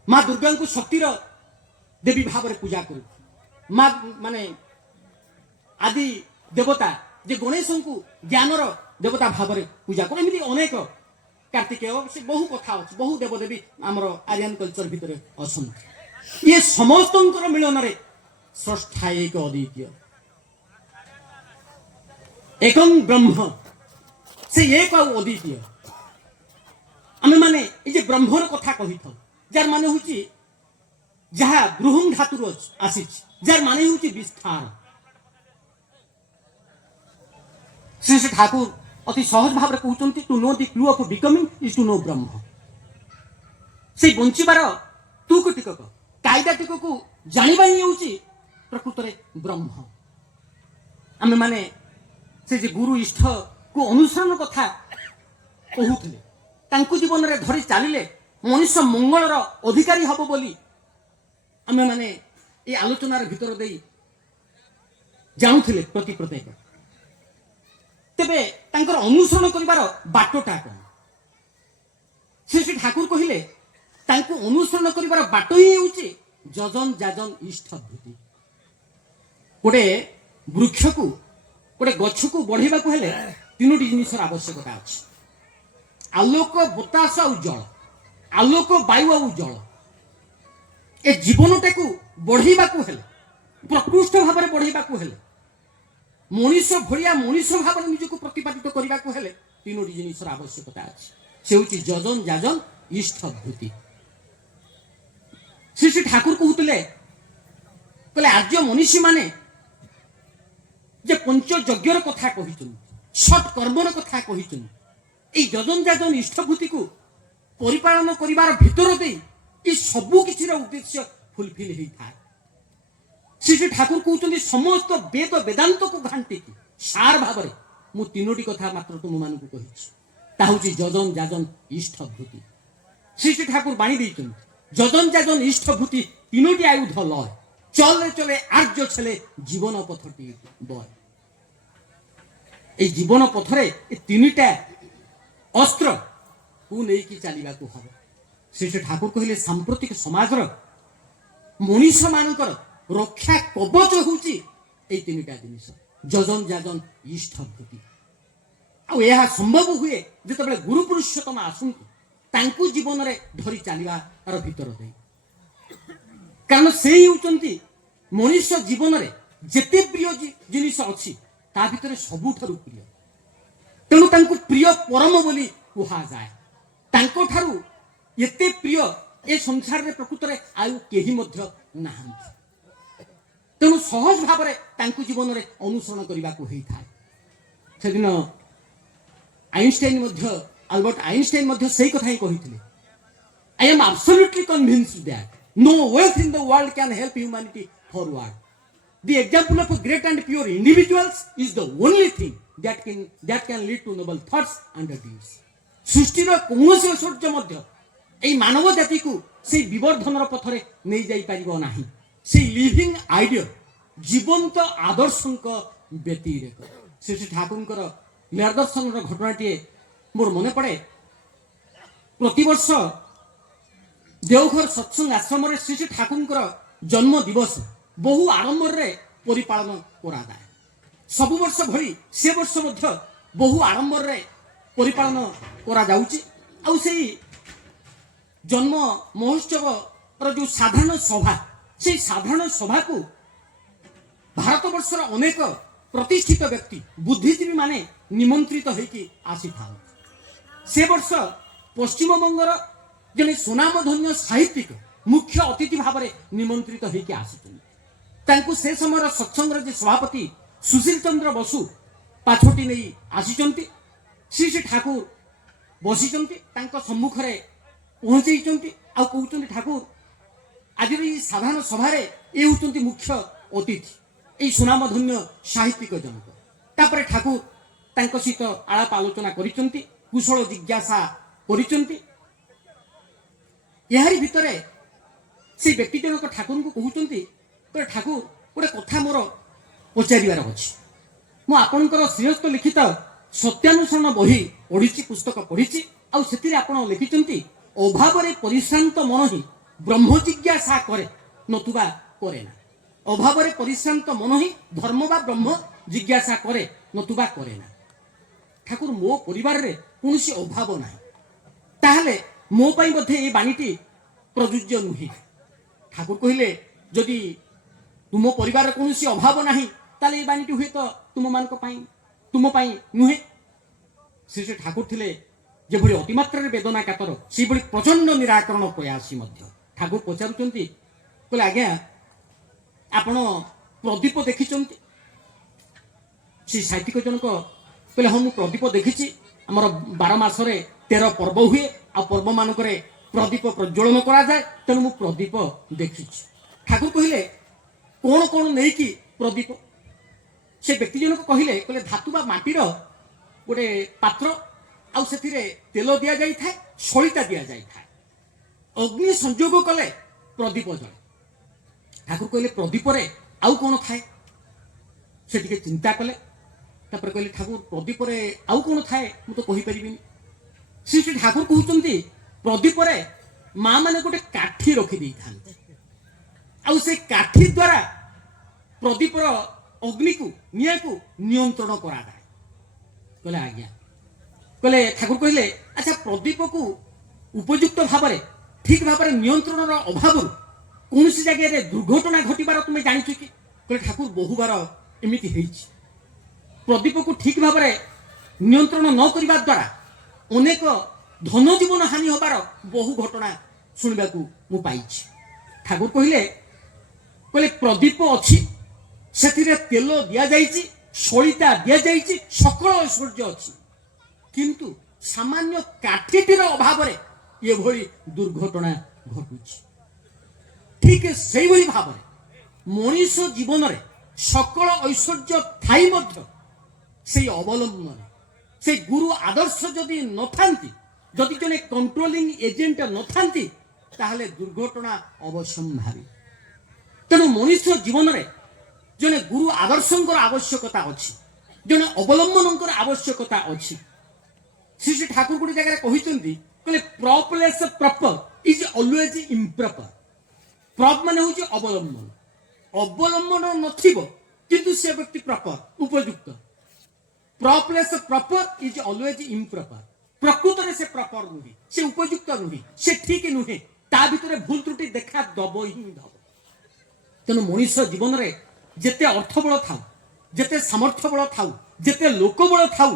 मां दुर्गा को शक्तिर देवी भाव पूजा करू मां माने आदि देवता जे गणेश को ज्ञानर देवता भाव पूजा करू एमती अनेक कार्तिकेय से बहु कथा अच्छे बहु देवदेवी आमर आर्यन कल्चर भितर अच्छा ये समस्त मिलन में स्रष्टा एक अद्वितीय एकं ब्रह्म से एक अद्वितीय आमे माने ए जे ब्रह्मर कथा कहि थाउ जार माने होची जहा गृहं धातुर आसीच जार माने होची विस्तार श्री श्री ठाकुर अति सहज भाव रे कहउचंती to know the clue of becoming is to know Brahma से बंचिबार तू को टिकक कायदा टिकक को जानिबा ही होची प्रकृत रे ब्रह्म आमे माने से जे गुरु इष्ट को अनुसरण कथा कहउथले तांकु जीवन रे धरि चालिले मनुष्य मंगल रो अधिकारी हबो बोली आमे माने ए आलोचना रे भीतर देई जानुथिले प्रति प्रत्येक तेबे तांकर अनुसरण करिवार बाटोटा कोन श्री श्री ठाकुर कहिले तांकु अनुसरण करिवार बाटो ही होची जजन जाजन इष्ट भूति गोटे वृक्ष को गोटे गछ को बढ़ेबा को हेले तीनोटी जिनिसर आवश्यकता अछि आलोक बतास और जल आलोक वायु और जल ए जीवनटा को बढ़ेबा को हेले प्रकृष्ट भाव में बढ़ेबा को हेले मनीष भलिया मनीष भाव में निजको प्रतिपादित करबा को हेले तीनोटी जिनिसर आवश्यकता अछि से होची जजन जाजन इष्ट भूति श्री श्री ठाकुर कहते कहले आर्य मनीषी माने जे पंच यज्ञर कथा कहिछन सत कर्मर कथा कहिछन ए जजन जाजन इष्टभूति को परिपालन करिवार भितर दे ए सबु किछि रा उद्देश्य फुलफिल हेई था श्री श्री ठाकुर कहउछन समस्त वेद वेदांत को घांटी की सार भाव रे मु तीनोटी कथा मात्र तुम मान को कहिछि ता होछि जजन जाजन इष्टभूति श्री श्री ठाकुर बाणी दैछन जजन जाजन इष्टभूति तीनोटी आयुध लय चले चले आर्य छले जीवन पथटी बय ए जीवन पथरे ए तीनटा अस्त्र को नहीं कि चलवा को हम श्री श्री ठाकुर कहले सांप्रतिक समाज मनीष मानकर रक्षा कवच होची ए तीनटा जिनिस जजन जाजन इष्टभूति आ यह संभव हुए जिते गुरु पुरुषोत्तम आसंतु तांकु जीवन रे धरी चलवार भीतर दे कारण से ही होचंती मनीष जीवन रे जेते प्रिय जिनिस अछि ता भीतर सबुठारु प्रिय तेणु तांकु प्रिय परम बोली कुहा जाए तांको ठारु एते प्रिय ए संसार रे प्रकृत रे आयु केही मध्य नाहंती तेणु सहज भाव रे तांकु जीवन रे अनुसरण करबा को हेई थाए सेदिन आइंस्टाइन मध्य अल्बर्ट आइंस्टाइन मध्य सही कथा ही कहिथिले I am absolutely convinced that no wealth in the world can help humanity forward the example of great and pure individuals is the only thing that can lead to noble thoughts and deeds सृष्टि रो कोनोसी ऐश्वर्य मध्य ए मानव जाति को से विवर्धन रो पथरे नै जाई परिबो नाही से लिविंग आइडिया जीवंत आदर्शक व्यतिरेक श्री श्री ठाकुरकर निर्दर्शन रो घटनाटी मोर मने पड़े प्रतिवर्ष देवघर सत्संग आश्रम रे श्री श्री ठाकुरकर जन्म दिवस बहु आडंबर रे परिपालन करा जाय सबु वर्ष भरी से वर्ष मध्य बहु आडंबर रे परिपालन करा जाउची आ सेही जन्म महोत्सव रो जो साधारण सभा से साधारण सभा को भारत वर्षर अनेक प्रतिष्ठित व्यक्ति बुद्धिजीवी माने निमंत्रित होइकी आसी था से वर्ष पश्चिम बंगर जने सुनामधन्य साहित्यिक मुख्य अतिथि भाव में निमंत्रित होइकी आसी तांकु से समय सत्संग जे सभापति सुशील चंद्र बसु पाछोटी नहीं आसीचंती श्री श्री ठाकुर बसीचंती तांको सम्मुख रे पहुंचैचंती आ कहउचंती ठाकुर आज साधारण सभा रे ए होचंती मुख्य अतिथि ए सुनामधन्य साहित्यिक जनक तापरे ठाकुर तांको सहित आलाप आलोचना करिचंती कुशल जिज्ञासा करिचंती यारी भितरे से व्यक्ति जनक ठाकुर को कहउचंती तो ठाकुर गोटे कथा मोर पचारिवार अछि मु आपनकर श्रेष्ठ लिखित सत्यानुसरण बही पढ़ी पुस्तक पढ़ी आ आपण लिखिचंती अभाव रे परिश्रांत मन ही ब्रह्म जिज्ञासा करे नतुबा करे ना अभाव रे परिश्रांत मन ही धर्म बा ब्रह्म जिज्ञासा करे नतुबा करे ना ठाकुर मो परिवार रे कोनसी अभाव नाही ताहले मो पई मध्ये ए बाणीटी प्रयोज्य नुहे ठाकुर कहिले जदि तुम परिवार कोनसी अभाव नाही ताले ए बाणीटी हुए तो तुम मान को पाई तुम पाई नुहे श्री श्री ठाकुर थिले যেଭଳି ଅତିମାତ୍ରାରେ ବେଦନା କାତର ସେଇଭଳି ପ୍ରଚଣ୍ଡ ନିରାକରଣ ପ୍ରୟାସୀ ମଧ୍ୟ। ଠାକୁର ପଚାରୁଛନ୍ତି, କହିଲେ ଆଜ୍ଞା ଆପଣ ପ୍ରଦୀପ ଦେଖିଛନ୍ତି? ସେ ସାହିତ୍ୟିକ ଜଣକ କହିଲେ ହଁ ମୁଁ ପ୍ରଦୀପ ଦେଖିଛି, ଆମର 12 ମାସରେ 13 ପର୍ବ ହୁଏ, ଆଉ ପର୍ବ ମାନଙ୍କରେ ପ୍ରଦୀପ ପ୍ରଜ୍ୱଳନ କରାଯାଏ, ତେଣୁ ମୁଁ ପ୍ରଦୀପ ଦେଖିଛି। ଠାକୁର କହିଲେ କଣ କଣ ନେଇକି ପ୍ରଦୀପ? ସେ ବ୍ୟକ୍ତି ଜଣକ କହିଲେ ଧାତୁ ବା ମାଟିର ଗୋଟେ ପାତ୍ର, ଆଉ ସେଥିରେ ତେଲ ଦିଆଯାଇଥାଏ, ସଳିତା ଦିଆଯାଇଥାଏ, ଅଗ୍ନି ସଂଯୋଗ କଲେ ପ୍ରଦୀପ ଜଳେ। ଠାକୁର କହିଲେ ପ୍ରଦୀପରେ ଆଉ କଣ ଥାଏ? ସେ ଟିକେ ଚିନ୍ତା କଲେ, ତାପରେ କହିଲେ ଠାକୁର ପ୍ରଦୀପରେ ଆଉ କଣ ଥାଏ ମୁଁ ତ କହିପାରିବିନି। ଶ୍ରୀ ଠାକୁର କହୁଛନ୍ତି ପ୍ରଦୀପରେ ମା ମାନେ ଗୋଟେ କାଠି ରଖିଦେଇଥାନ୍ତି, ଆଉ ସେ କାଠି ଦ୍ୱାରା ପ୍ରଦୀପର ଅଗ୍ନିକୁ ନିଆଁକୁ ନିୟନ୍ତ୍ରଣ କରାଯାଏ। କହିଲେ ଆଜ୍ଞା। କହିଲେ ଠାକୁର କହିଲେ ଆଚ୍ଛା ପ୍ରଦୀପକୁ ଉପଯୁକ୍ତ ଭାବରେ ଠିକ ଭାବରେ ନିୟନ୍ତ୍ରଣର ଅଭାବରୁ କୌଣସି ଜାଗାରେ ଦୁର୍ଘଟଣା ଘଟିବାର ତୁମେ ଜାଣିଛ କି? କହିଲେ ଠାକୁର ବହୁବାର ଏମିତି ହେଇଛି। ପ୍ରଦୀପକୁ ଠିକ ଭାବରେ ନିୟନ୍ତ୍ରଣ ନ କରିବା ଦ୍ୱାରା ଅନେକ ଧନ ଜୀବନ ହାନି ହେବାର ବହୁ ଘଟଣା ଶୁଣିବାକୁ ମୁଁ ପାଇଛି। ଠାକୁର କହିଲେ ପ୍ରଦୀପ ଅଛି, ସେଥିରେ ତେଲ ଦିଆଯାଇଛି, ସଳିତା ଦିଆଯାଇଛି, ସକଳ ଐଶ୍ୱର୍ଯ୍ୟ ଅଛି, କିନ୍ତୁ ସାମାନ୍ୟ କାଠିଟିର ଅଭାବରେ ଏଭଳି ଦୁର୍ଘଟଣା ଘଟୁଛି। ଠିକ ସେଇଭଳି ଭାବରେ ମଣିଷ ଜୀବନରେ ସକଳ ଐଶ୍ୱର୍ଯ୍ୟ ଥାଇ ମଧ୍ୟ ସେଇ ଅବଲମ୍ବନ, ସେଇ ଗୁରୁ ଆଦର୍ଶ ଯଦି ନଥାନ୍ତି, ଯଦି ଜଣେ କଣ୍ଟ୍ରୋଲିଂ ଏଜେଣ୍ଟ ନଥାନ୍ତି, ତାହେଲେ ଦୁର୍ଘଟଣା ଅବଶ୍ୟମ୍ଭାବୀ। ତେଣୁ ମଣିଷ ଜୀବନରେ ଜଣେ ଗୁରୁ ଆଦର୍ଶଙ୍କର ଆବଶ୍ୟକତା ଅଛି, ଜଣେ ଅବଲମ୍ବନଙ୍କର ଆବଶ୍ୟକତା ଅଛି। ଶ୍ରୀ ଠାକୁର ଗୋଟେ ଜାଗାରେ କହିଛନ୍ତି, କହିଲେ ପ୍ରପଲେସ୍ ପ୍ରପର ଇଜ ଅଲୱେଜ ଇମ୍ପ୍ରପର। ପ୍ରପ ମାନେ ହଉଛି ଅବଲମ୍ବନ, ଅବଲମ୍ବନ ନଥିବ କିନ୍ତୁ ସେ ବ୍ୟକ୍ତି ପ୍ରପର ଉପଯୁକ୍ତ। ପ୍ରପଲେସ୍ ପ୍ରପର ଇଜ ଅଲୱେଜ ଇମ୍ପ୍ରପର। ପ୍ରକୃତରେ ସେ ପ୍ରପର ନୁହେଁ, ସେ ଉପଯୁକ୍ତ ନୁହେଁ, ସେ ଠିକ ନୁହେଁ, ତା ଭିତରେ ଭୁଲ ତ୍ରୁଟି ଦେଖା ଦବ ହିଁ ଦବ। ତେଣୁ ମଣିଷ ଜୀବନରେ ଯେତେ ଅର୍ଥ ବଳ ଥାଉ, ଯେତେ ସାମର୍ଥ୍ୟ ବଳ ଥାଉ, ଯେତେ ଲୋକ ବଳ ଥାଉ,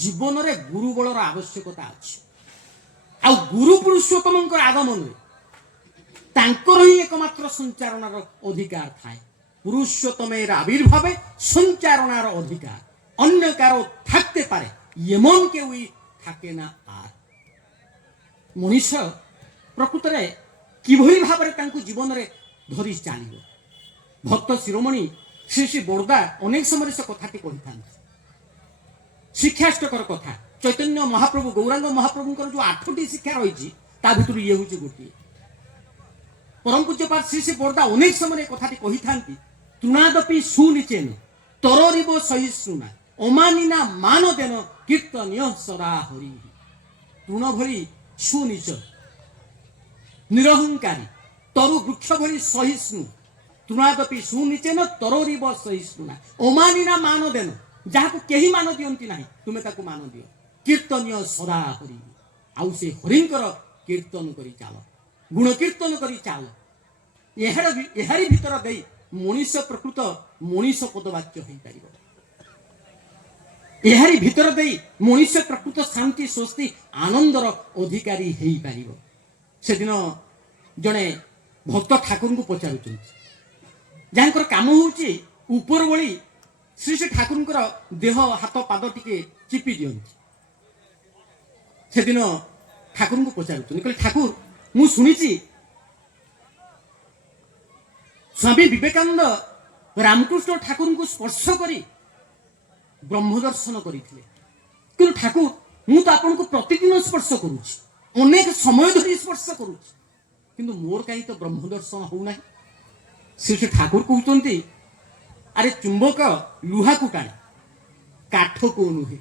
ଜୀବନରେ ଗୁରୁ ବଳର ଆବଶ୍ୟକତା ଅଛି। ଆଉ ଗୁରୁ ପୁରୁଷୋତ୍ତମଙ୍କର ଆଗମନରେ ତାଙ୍କର ହିଁ একমাত্র সঞ্চারণার অধিকার থাকে। পুরুষোত্তমের আবির্ভাবে সঞ্চারণার অধিকার অন্য কারো থাকতে পারে, এমন কেউই থাকে না। আর মনুষ্য প্রকৃতরে কিভাবে ভাবে তাঁকু জীবନରେ ধরি চালিব? ভক্ত শিরোমণি শ্রী শ্রী বরদা অনেক সময় সে কথাটি কহিথাନ୍ତି। শিক্ষাষ্টকর কথা চৈতন্য মহাপ্রভু গৌরাঙ্গ মহাপ্রভুঙ্কর যে 8টি শিক্ষা রয়েছে তা ভিতর ইয়ে হচ্ছে গোটিয়ে। পরম পূজ্যপাদ শ্রী শ্রী বরদা অনেক সময় কথাটি কহিথাନ୍ତି, তৃণাদপি সুনিচেন তররিব সহিষ্ণুনা অমানিনা মান দেন কীর্তনীয় সদা হরি। তৃণ ভଳି সুনিচ, নিরহংকারী, তরু বৃক্ষ ভଳି সহিষ্ণু। তৃণাদপি সুনিচেন তররিব সহিষ্ণুনা অমানিনা মান দেন, ଯାହାକୁ କେହି ମାନ ଦିଅନ୍ତି ନାହିଁ ତୁମେ ତାକୁ ମାନ ଦିଅ। କୀର୍ତ୍ତନୀୟ ସଦା ହରି, ଆଉ ସେ ହରିଙ୍କର କୀର୍ତ୍ତନ କରି ଚାଲ, ଗୁଣ କୀର୍ତ୍ତନ କରି ଚାଲ। ଏହାରି ଭିତର ଦେଇ ମଣିଷ ପ୍ରକୃତ ମଣିଷ ପଦବାଚ୍ୟ ହେଇପାରିବ। ଏହାରି ଭିତର ଦେଇ ମଣିଷ ପ୍ରକୃତ ଶାନ୍ତି ସ୍ୱସ୍ତି ଆନନ୍ଦର ଅଧିକାରୀ ହେଇପାରିବ। ସେଦିନ ଜଣେ ଭକ୍ତ ଠାକୁରଙ୍କୁ ପଚାରୁଛନ୍ତି, ଯାହାଙ୍କର କାମ ହଉଛି ଉପର ଭଳି ଶ୍ରୀ ଶ୍ରୀ ଠାକୁରଙ୍କର ଦେହ ହାତ ପାଦ ଟିକେ ଚିପି ଦିଅନ୍ତି। ସେଦିନ ଠାକୁରଙ୍କୁ ପଚାରୁଛନ୍ତି, କହିଲେ ଠାକୁର ମୁଁ ଶୁଣିଛି ସ୍ୱାମୀ ବିବେକାନନ୍ଦ ରାମକୃଷ୍ଣ ଠାକୁରଙ୍କୁ ସ୍ପର୍ଶ କରି ବ୍ରହ୍ମ ଦର୍ଶନ କରିଥିଲେ, କିନ୍ତୁ ଠାକୁର ମୁଁ ତ ଆପଣଙ୍କୁ ପ୍ରତିଦିନ ସ୍ପର୍ଶ କରୁଛି, ଅନେକ ସମୟ ଧରି ସ୍ପର୍ଶ କରୁଛି, କିନ୍ତୁ ମୋର କାହିଁ ତ ବ୍ରହ୍ମ ଦର୍ଶନ ହଉନାହିଁ। ସେ ଠାକୁର କହୁଛନ୍ତି, ଆରେ ଚୁମ୍ବକ ଲୁହାକୁ ଟାଣେ, କାଠକୁ ନୁହେଁ।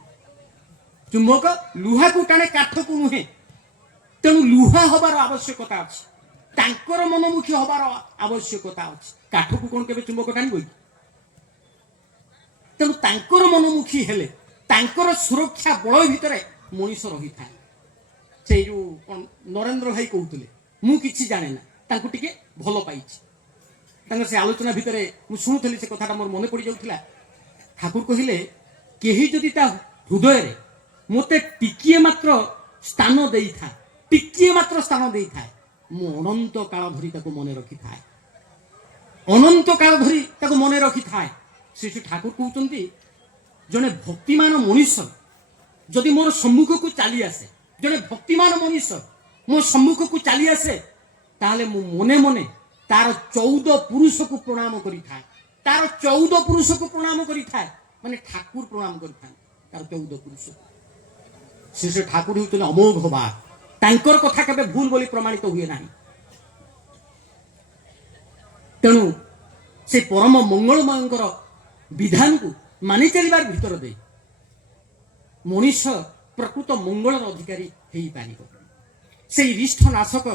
ଚୁମ୍ବକ ଲୁହାକୁ ଟାଣେ, କାଠକୁ ନୁହେଁ। ତେଣୁ ଲୁହା ହବାର ଆବଶ୍ୟକତା ଅଛି, ତାଙ୍କର ମନମୁଖୀ ହବାର ଆବଶ୍ୟକତା ଅଛି। କାଠକୁ କଣ କେବେ ଚୁମ୍ବକ ଟାଣିବ କି? ତେଣୁ ତାଙ୍କର ମନମୁଖୀ ହେଲେ ତାଙ୍କର ସୁରକ୍ଷା ବଳ ଭିତରେ ମଣିଷ ରହିଥାଏ। ସେଇ ଯୋଉ ନରେନ୍ଦ୍ର ଭାଇ କହୁଥିଲେ, ମୁଁ କିଛି ଜାଣେ ନା, ତାଙ୍କୁ ଟିକେ ଭଲ ପାଇଛି। ତାଙ୍କର ସେ ଆଲୋଚନା ଭିତରେ ମୁଁ ଶୁଣୁଥିଲି, ସେ କଥାଟା ମୋର ମନେ ପଡି ଯାଉଥିଲା। ଠାକୁର କହିଲେ, କେହି ଯଦି ତା ହୃଦୟରେ ମୋତେ ଟିକିଏ ମାତ୍ର ସ୍ଥାନ ଦେଇଥାଏ, ଟିକିଏ ମାତ୍ର ସ୍ଥାନ ଦେଇଥାଏ, ମୁଁ ଅନନ୍ତ କାଳ ଧରି ତାକୁ ମନେ ରଖିଥାଏ, ଅନନ୍ତ କାଳ ଧରି ତାକୁ ମନେ ରଖିଥାଏ। ଶ୍ରୀ ଶ୍ରୀ ଠାକୁର କହୁଛନ୍ତି ଜଣେ ଭକ୍ତିମାନ ମଣିଷ ଯଦି ମୋର ସମ୍ମୁଖକୁ ଚାଲି ଆସେ, ଜଣେ ଭକ୍ତିମାନ ମଣିଷ ମୋ ସମ୍ମୁଖକୁ ଚାଲି ଆସେ, ତାହେଲେ ମୁଁ ମନେ ମନେ ତାର 14 ପୁରୁଷକୁ ପ୍ରଣାମ କରିଥାଏ, ତାର 14 ପୁରୁଷକୁ ପ୍ରଣାମ କରିଥାଏ, ମାନେ ଠାକୁର ପ୍ରଣାମ କରିଥାଏ ତାର 14 ପୁରୁଷକୁ। ଶ୍ରୀ ଶ୍ରୀ ଠାକୁର ହେଉଛନ୍ତି ଅମୋଘ ବାଦ, ତାଙ୍କର କଥା କେବେ ଭୁଲ ବୋଲି ପ୍ରମାଣିତ ହୁଏ ନାହିଁ। ତେଣୁ ସେ ପରମ ମଙ୍ଗଳମୟଙ୍କର ବିଧାନକୁ ମାନି ଚାଲିବାର ଭିତର ଦେଇ ମଣିଷ ପ୍ରକୃତ ମଙ୍ଗଳର ଅଧିକାରୀ ହେଇପାରିବ। ସେଇ ରିଷ୍ଠ ନାଶକ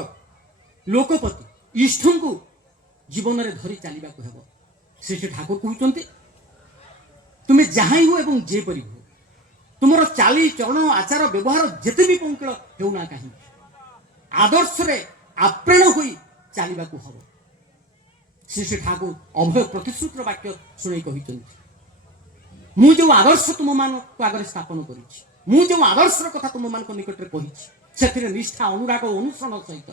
ଲୋକପତି ଇଷ୍ଟଙ୍କୁ ଜୀବନରେ ଧରି ଚାଲିବାକୁ ହେବ। ଶ୍ରୀ ଶ୍ରୀ ଠାକୁର କହୁଛନ୍ତି ତୁମେ ଯାହା ହୁଅ ଏବଂ ଯେପରି ହୁଅ, ତୁମର ଚାଲି ଚରଣ ଆଚାର ବ୍ୟବହାର ଯେତେ ବି ପଙ୍କିଳ ହେଉନା କାହିଁକି, ଆଦର୍ଶରେ ଆପ୍ରାଣ ହୋଇ ଚାଲିବାକୁ ହେବ। ଶ୍ରୀ ଶ୍ରୀ ଠାକୁର ଅଭୟ ପ୍ରତିଶ୍ରୁତିର ବାକ୍ୟ ଶୁଣାଇ କହିଛନ୍ତି, ମୁଁ ଯେଉଁ ଆଦର୍ଶ ତୁମମାନଙ୍କ ଆଗରେ ସ୍ଥାପନ କରିଛି, ମୁଁ ଯେଉଁ ଆଦର୍ଶର କଥା ତୁମମାନଙ୍କ ନିକଟରେ କହିଛି, ସେଥିରେ ନିଷ୍ଠା ଅନୁରାଗ ଓ ଅନୁସରଣ ସହିତ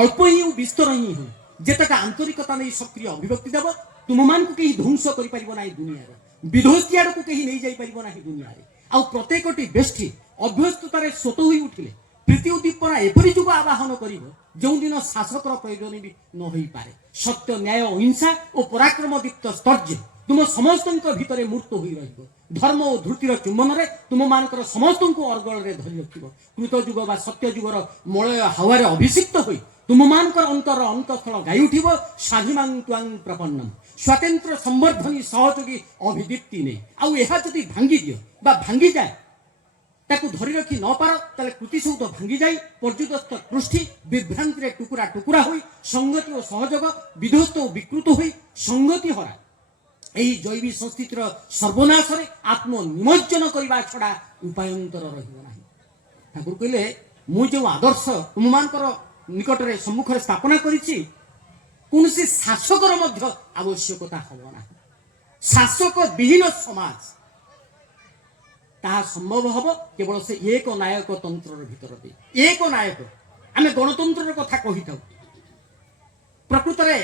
ଅଳ୍ପ ହିଁ ବିସ୍ତର ହିଁ ହେଉ ଯେତେଟା ଆନ୍ତରିକତା ନେଇ ସକ୍ରିୟ ଅଭିବ୍ୟକ୍ତି ଦେବ, ତୁମମାନଙ୍କୁ କେହି ଧ୍ୱଂସ କରିପାରିବ ନାହିଁ ଦୁନିଆରେ, ବିଧ୍ୱସ୍ତି ଆଡ଼କୁ କେହି ନେଇଯାଇପାରିବ ନାହିଁ ଦୁନିଆରେ। ଆଉ ପ୍ରତ୍ୟେକଟି ବ୍ୟଷ୍ଟି ଅଭ୍ୟସ୍ତତାରେ ସ୍ୱତ ହୋଇ ଉଠିଲେ ପ୍ରୀତି ଉଦ୍ଦୀପନା ଏପରି ଯୁଗ ଆବାହନ କରିବ ଯେଉଁଦିନ ଶାସକର ପ୍ରୟୋଜନ ବି ନ ହୋଇପାରେ। ସତ୍ୟ, ନ୍ୟାୟ, ଅହିଂସା ଓ ପରାକ୍ରମ ଦୀପ୍ତ ସ୍ତର୍ଯ୍ୟ ତୁମ ସମସ୍ତଙ୍କ ଭିତରେ ମୂର୍ତ୍ତ ହୋଇ ରହିବ। ଧର୍ମ ଓ ଧୃତିର ଚୁମ୍ବନରେ ତୁମମାନଙ୍କର ସମସ୍ତଙ୍କୁ ଅର୍ଗଳରେ ଧରି ରଖିବ। କୃତ ଯୁଗ ବା ସତ୍ୟ ଯୁଗର ମଳୟ ହାୱାରେ ଅଭିଷିକ୍ତ ହୋଇ ତୁମମାନଙ୍କର ଅନ୍ତର ଅନ୍ତଃସ୍ଥଳ ଗାଇ ଉଠିବ ସ୍ୱାଭିମାଂ ତ୍ୱାଂ ପ୍ରପନ୍ନମ୍, ସ୍ୱାତନ୍ତ୍ର ସମ୍ବର୍ଦ୍ଧନୀ ସହଯୋଗୀ ଅଭିଦୀପ୍ତି ନେଇ। ଆଉ ଏହା ଯଦି ଭାଙ୍ଗିଦିଅ ବା ଭାଙ୍ଗିଯାଏ, ତାକୁ ଧରି ରଖି ନ ପାର, ତାହେଲେ କୃତିସୌଧ ଭାଙ୍ଗିଯାଇ ପର୍ଯ୍ୟୁଦସ୍ତ ପୃଷ୍ଟି ବିଭ୍ରାନ୍ତିରେ ଟୁକୁରା ଟୁକୁରା ହୋଇ ସଂଗତି ଓ ସହଯୋଗ ବିଧ୍ୱସ୍ତ ଓ ବିକୃତ ହୋଇ ସଂଗତି ହରା ଏହି ଜୈବୀ ସଂସ୍କୃତିର ସର୍ବନାଶରେ ଆତ୍ମ ନିମଜ୍ଜନ କରିବା ଛଡ଼ା ଉପାୟନ୍ତର ରହିବ ନାହିଁ। ଠାକୁର କହିଲେ ମୁଁ ଯେଉଁ ଆଦର୍ଶ ତୁମମାନଙ୍କର ନିକଟରେ ସମ୍ମୁଖରେ ସ୍ଥାପନା କରିଛି, କୌଣସି ଶାସକର ମଧ୍ୟ ଆବଶ୍ୟକତା ହେବ ନାହିଁ। ଶାସକ ବିହୀନ ସମାଜ ତାହା ସମ୍ଭବ ହେବ କେବଳ ସେ ଏକ ନାୟକ ତନ୍ତ୍ରର ଭିତର ଦେଇ। ଏକ ନାୟକ, ଆମେ ଗଣତନ୍ତ୍ରର କଥା କହିଥାଉ, ପ୍ରକୃତରେ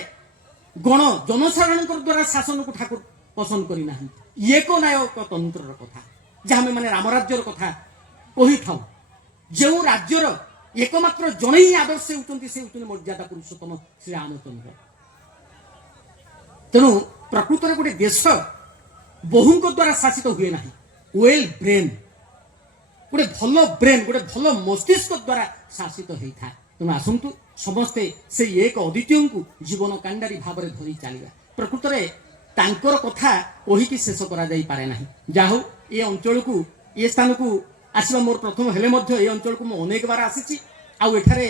ଜନସାଧାରଣଙ୍କ ଦ୍ୱାରା ଶାସନକୁ ଠାକୁର ପସନ୍ଦ କରିନାହାନ୍ତି। ଏକ ନାୟକ ତନ୍ତ୍ରର କଥା ଯାହା ଆମେ ମାନେ ରାମରାଜ୍ୟର କଥା କହିଥାଉ, ଯେଉଁ ରାଜ୍ୟର ଏକମାତ୍ର ଜଣେ ହିଁ ଆଦର୍ଶ ହେଉଛନ୍ତି, ସେ ହେଉଛନ୍ତି ମର୍ଯ୍ୟାଦା ପୁରୁଷୋତ୍ତମ ଶ୍ରୀରାମଚନ୍ଦ୍ର। ତେଣୁ ପ୍ରକୃତରେ ଗୋଟେ ଦେଶ ବହୁଙ୍କ ଦ୍ୱାରା ଶାସିତ ହୁଏ ନାହିଁ, ୱେଲ୍ ବ୍ରେନ୍, ଗୋଟେ ଭଲ ବ୍ରେନ୍, ଗୋଟେ ଭଲ ମସ୍ତିଷ୍କ ଦ୍ୱାରା ଶାସିତ ହେଇଥାଏ। ତେଣୁ ଆସନ୍ତୁ ସମସ୍ତେ ସେଇ ଏକ ଅଦ୍ୱିତୀୟଙ୍କୁ ଜୀବନ କାଣ୍ଡାରୀ ଭାବରେ ଧରି ଚାଲିବା। ପ୍ରକୃତରେ ତାଙ୍କର କଥା କହିକି ଶେଷ କରାଯାଇପାରେ ନାହିଁ। ଯାହା ହଉ ଏ ଅଞ୍ଚଳକୁ, ଏ ସ୍ଥାନକୁ ଆସିବା ମୋର ପ୍ରଥମ ହେଲେ ମଧ୍ୟ ଏ ଅଞ୍ଚଳକୁ ମୁଁ ଅନେକ ବାର ଆସିଛି। ଆଉ ଏଠାରେ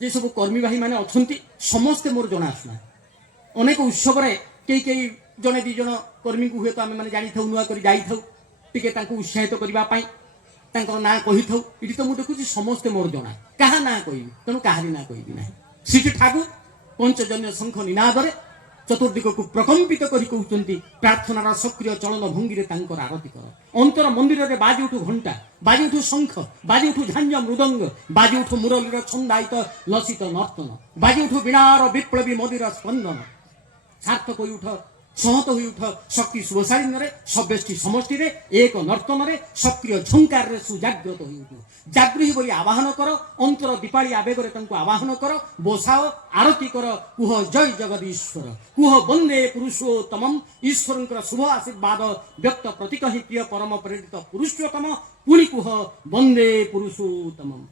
ଯେ ସବୁ କର୍ମୀ ଭାଇମାନେ ଅଛନ୍ତି ସମସ୍ତେ ମୋର ଜଣାଶୁଣା। ଅନେକ ଉତ୍ସବରେ କେହି ଜଣେ ଦୁଇ ଜଣ କର୍ମୀଙ୍କୁ ହୁଏତ ଆମେ ମାନେ ଜାଣିଥାଉ, ନୂଆ କରି ଯାଇଥାଉ, ଟିକେ ତାଙ୍କୁ ଉତ୍ସାହିତ କରିବା ପାଇଁ ତାଙ୍କର ନାଁ କହିଥାଉ। ଏଠି ତ ମୁଁ ଦେଖୁଛି ସମସ୍ତେ ମୋର ଜଣା, କାହା ନାଁ କହିବି, ତେଣୁ କାହାରି ନାଁ କହିବି ନାହିଁ। ଶ୍ରୀ ଠାକୁର ପଞ୍ଚଜନ୍ୟ ଶଙ୍ଖ ନିନାଦରେ ଚତୁର୍ଦିଗକୁ ପ୍ରକମ୍ପିତ କରି କହୁଛନ୍ତି, ପ୍ରାର୍ଥନାର ସକ୍ରିୟ ଚଳନ ଭଙ୍ଗୀରେ ତାଙ୍କର ଆରତି କର। ଅନ୍ତର ମନ୍ଦିରରେ ବାଜି ଉଠୁ ଘଣ୍ଟା, ବାଜି ଉଠୁ ଶଙ୍ଖ, ବାଜି ଉଠୁ ଝାଞ୍ଜ ମୃଦଙ୍ଗ, ବାଜି ଉଠୁ ମୁରଲୀର ଛନ୍ଦାୟିତ ଲସିତ ନର୍ତ୍ତନ, ବାଜି ଉଠୁ ବୀଣାର ବିପ୍ଳବୀ ମଦିର ସ୍ପନ୍ଦନ। ସାର୍ଥକ ହୋଇ ଉଠ, ସଂହତ ହୋଇ ଉଠ ଶକ୍ତି ଶୁଭଶାଳିନ୍ୟରେ, ସବ୍ୟଷ୍ଟି ସମଷ୍ଟିରେ, ଏକ ନର୍ତ୍ତନରେ, ସକ୍ରିୟ ଝଙ୍କାରରେ ସୁଜାଗ୍ରତ ହୋଇ ଉଠ। ଜାଗୃହି ବୋଲି ଆବାହନ କର, ଅନ୍ତର ଦୀପାଳି ଆବେଗରେ ତାଙ୍କୁ ଆବାହନ କର, ବସାଅ, ଆରତି କର, କୁହ ଜୟ ଜଗଦୀଶ୍ୱର, କୁହ ବନ୍ଦେ ପୁରୁଷୋତ୍ତମମ୍। ଈଶ୍ୱରଙ୍କର ଶୁଭ ଆଶୀର୍ବାଦ ବ୍ୟକ୍ତ ପ୍ରତୀକ ହିଁ ପ୍ରିୟ ପରମ ପ୍ରେରିତ ପୁରୁଷୋତ୍ତମ, ପୁଣି କୁହ ବନ୍ଦେ ପୁରୁଷୋତ୍ତମମ୍।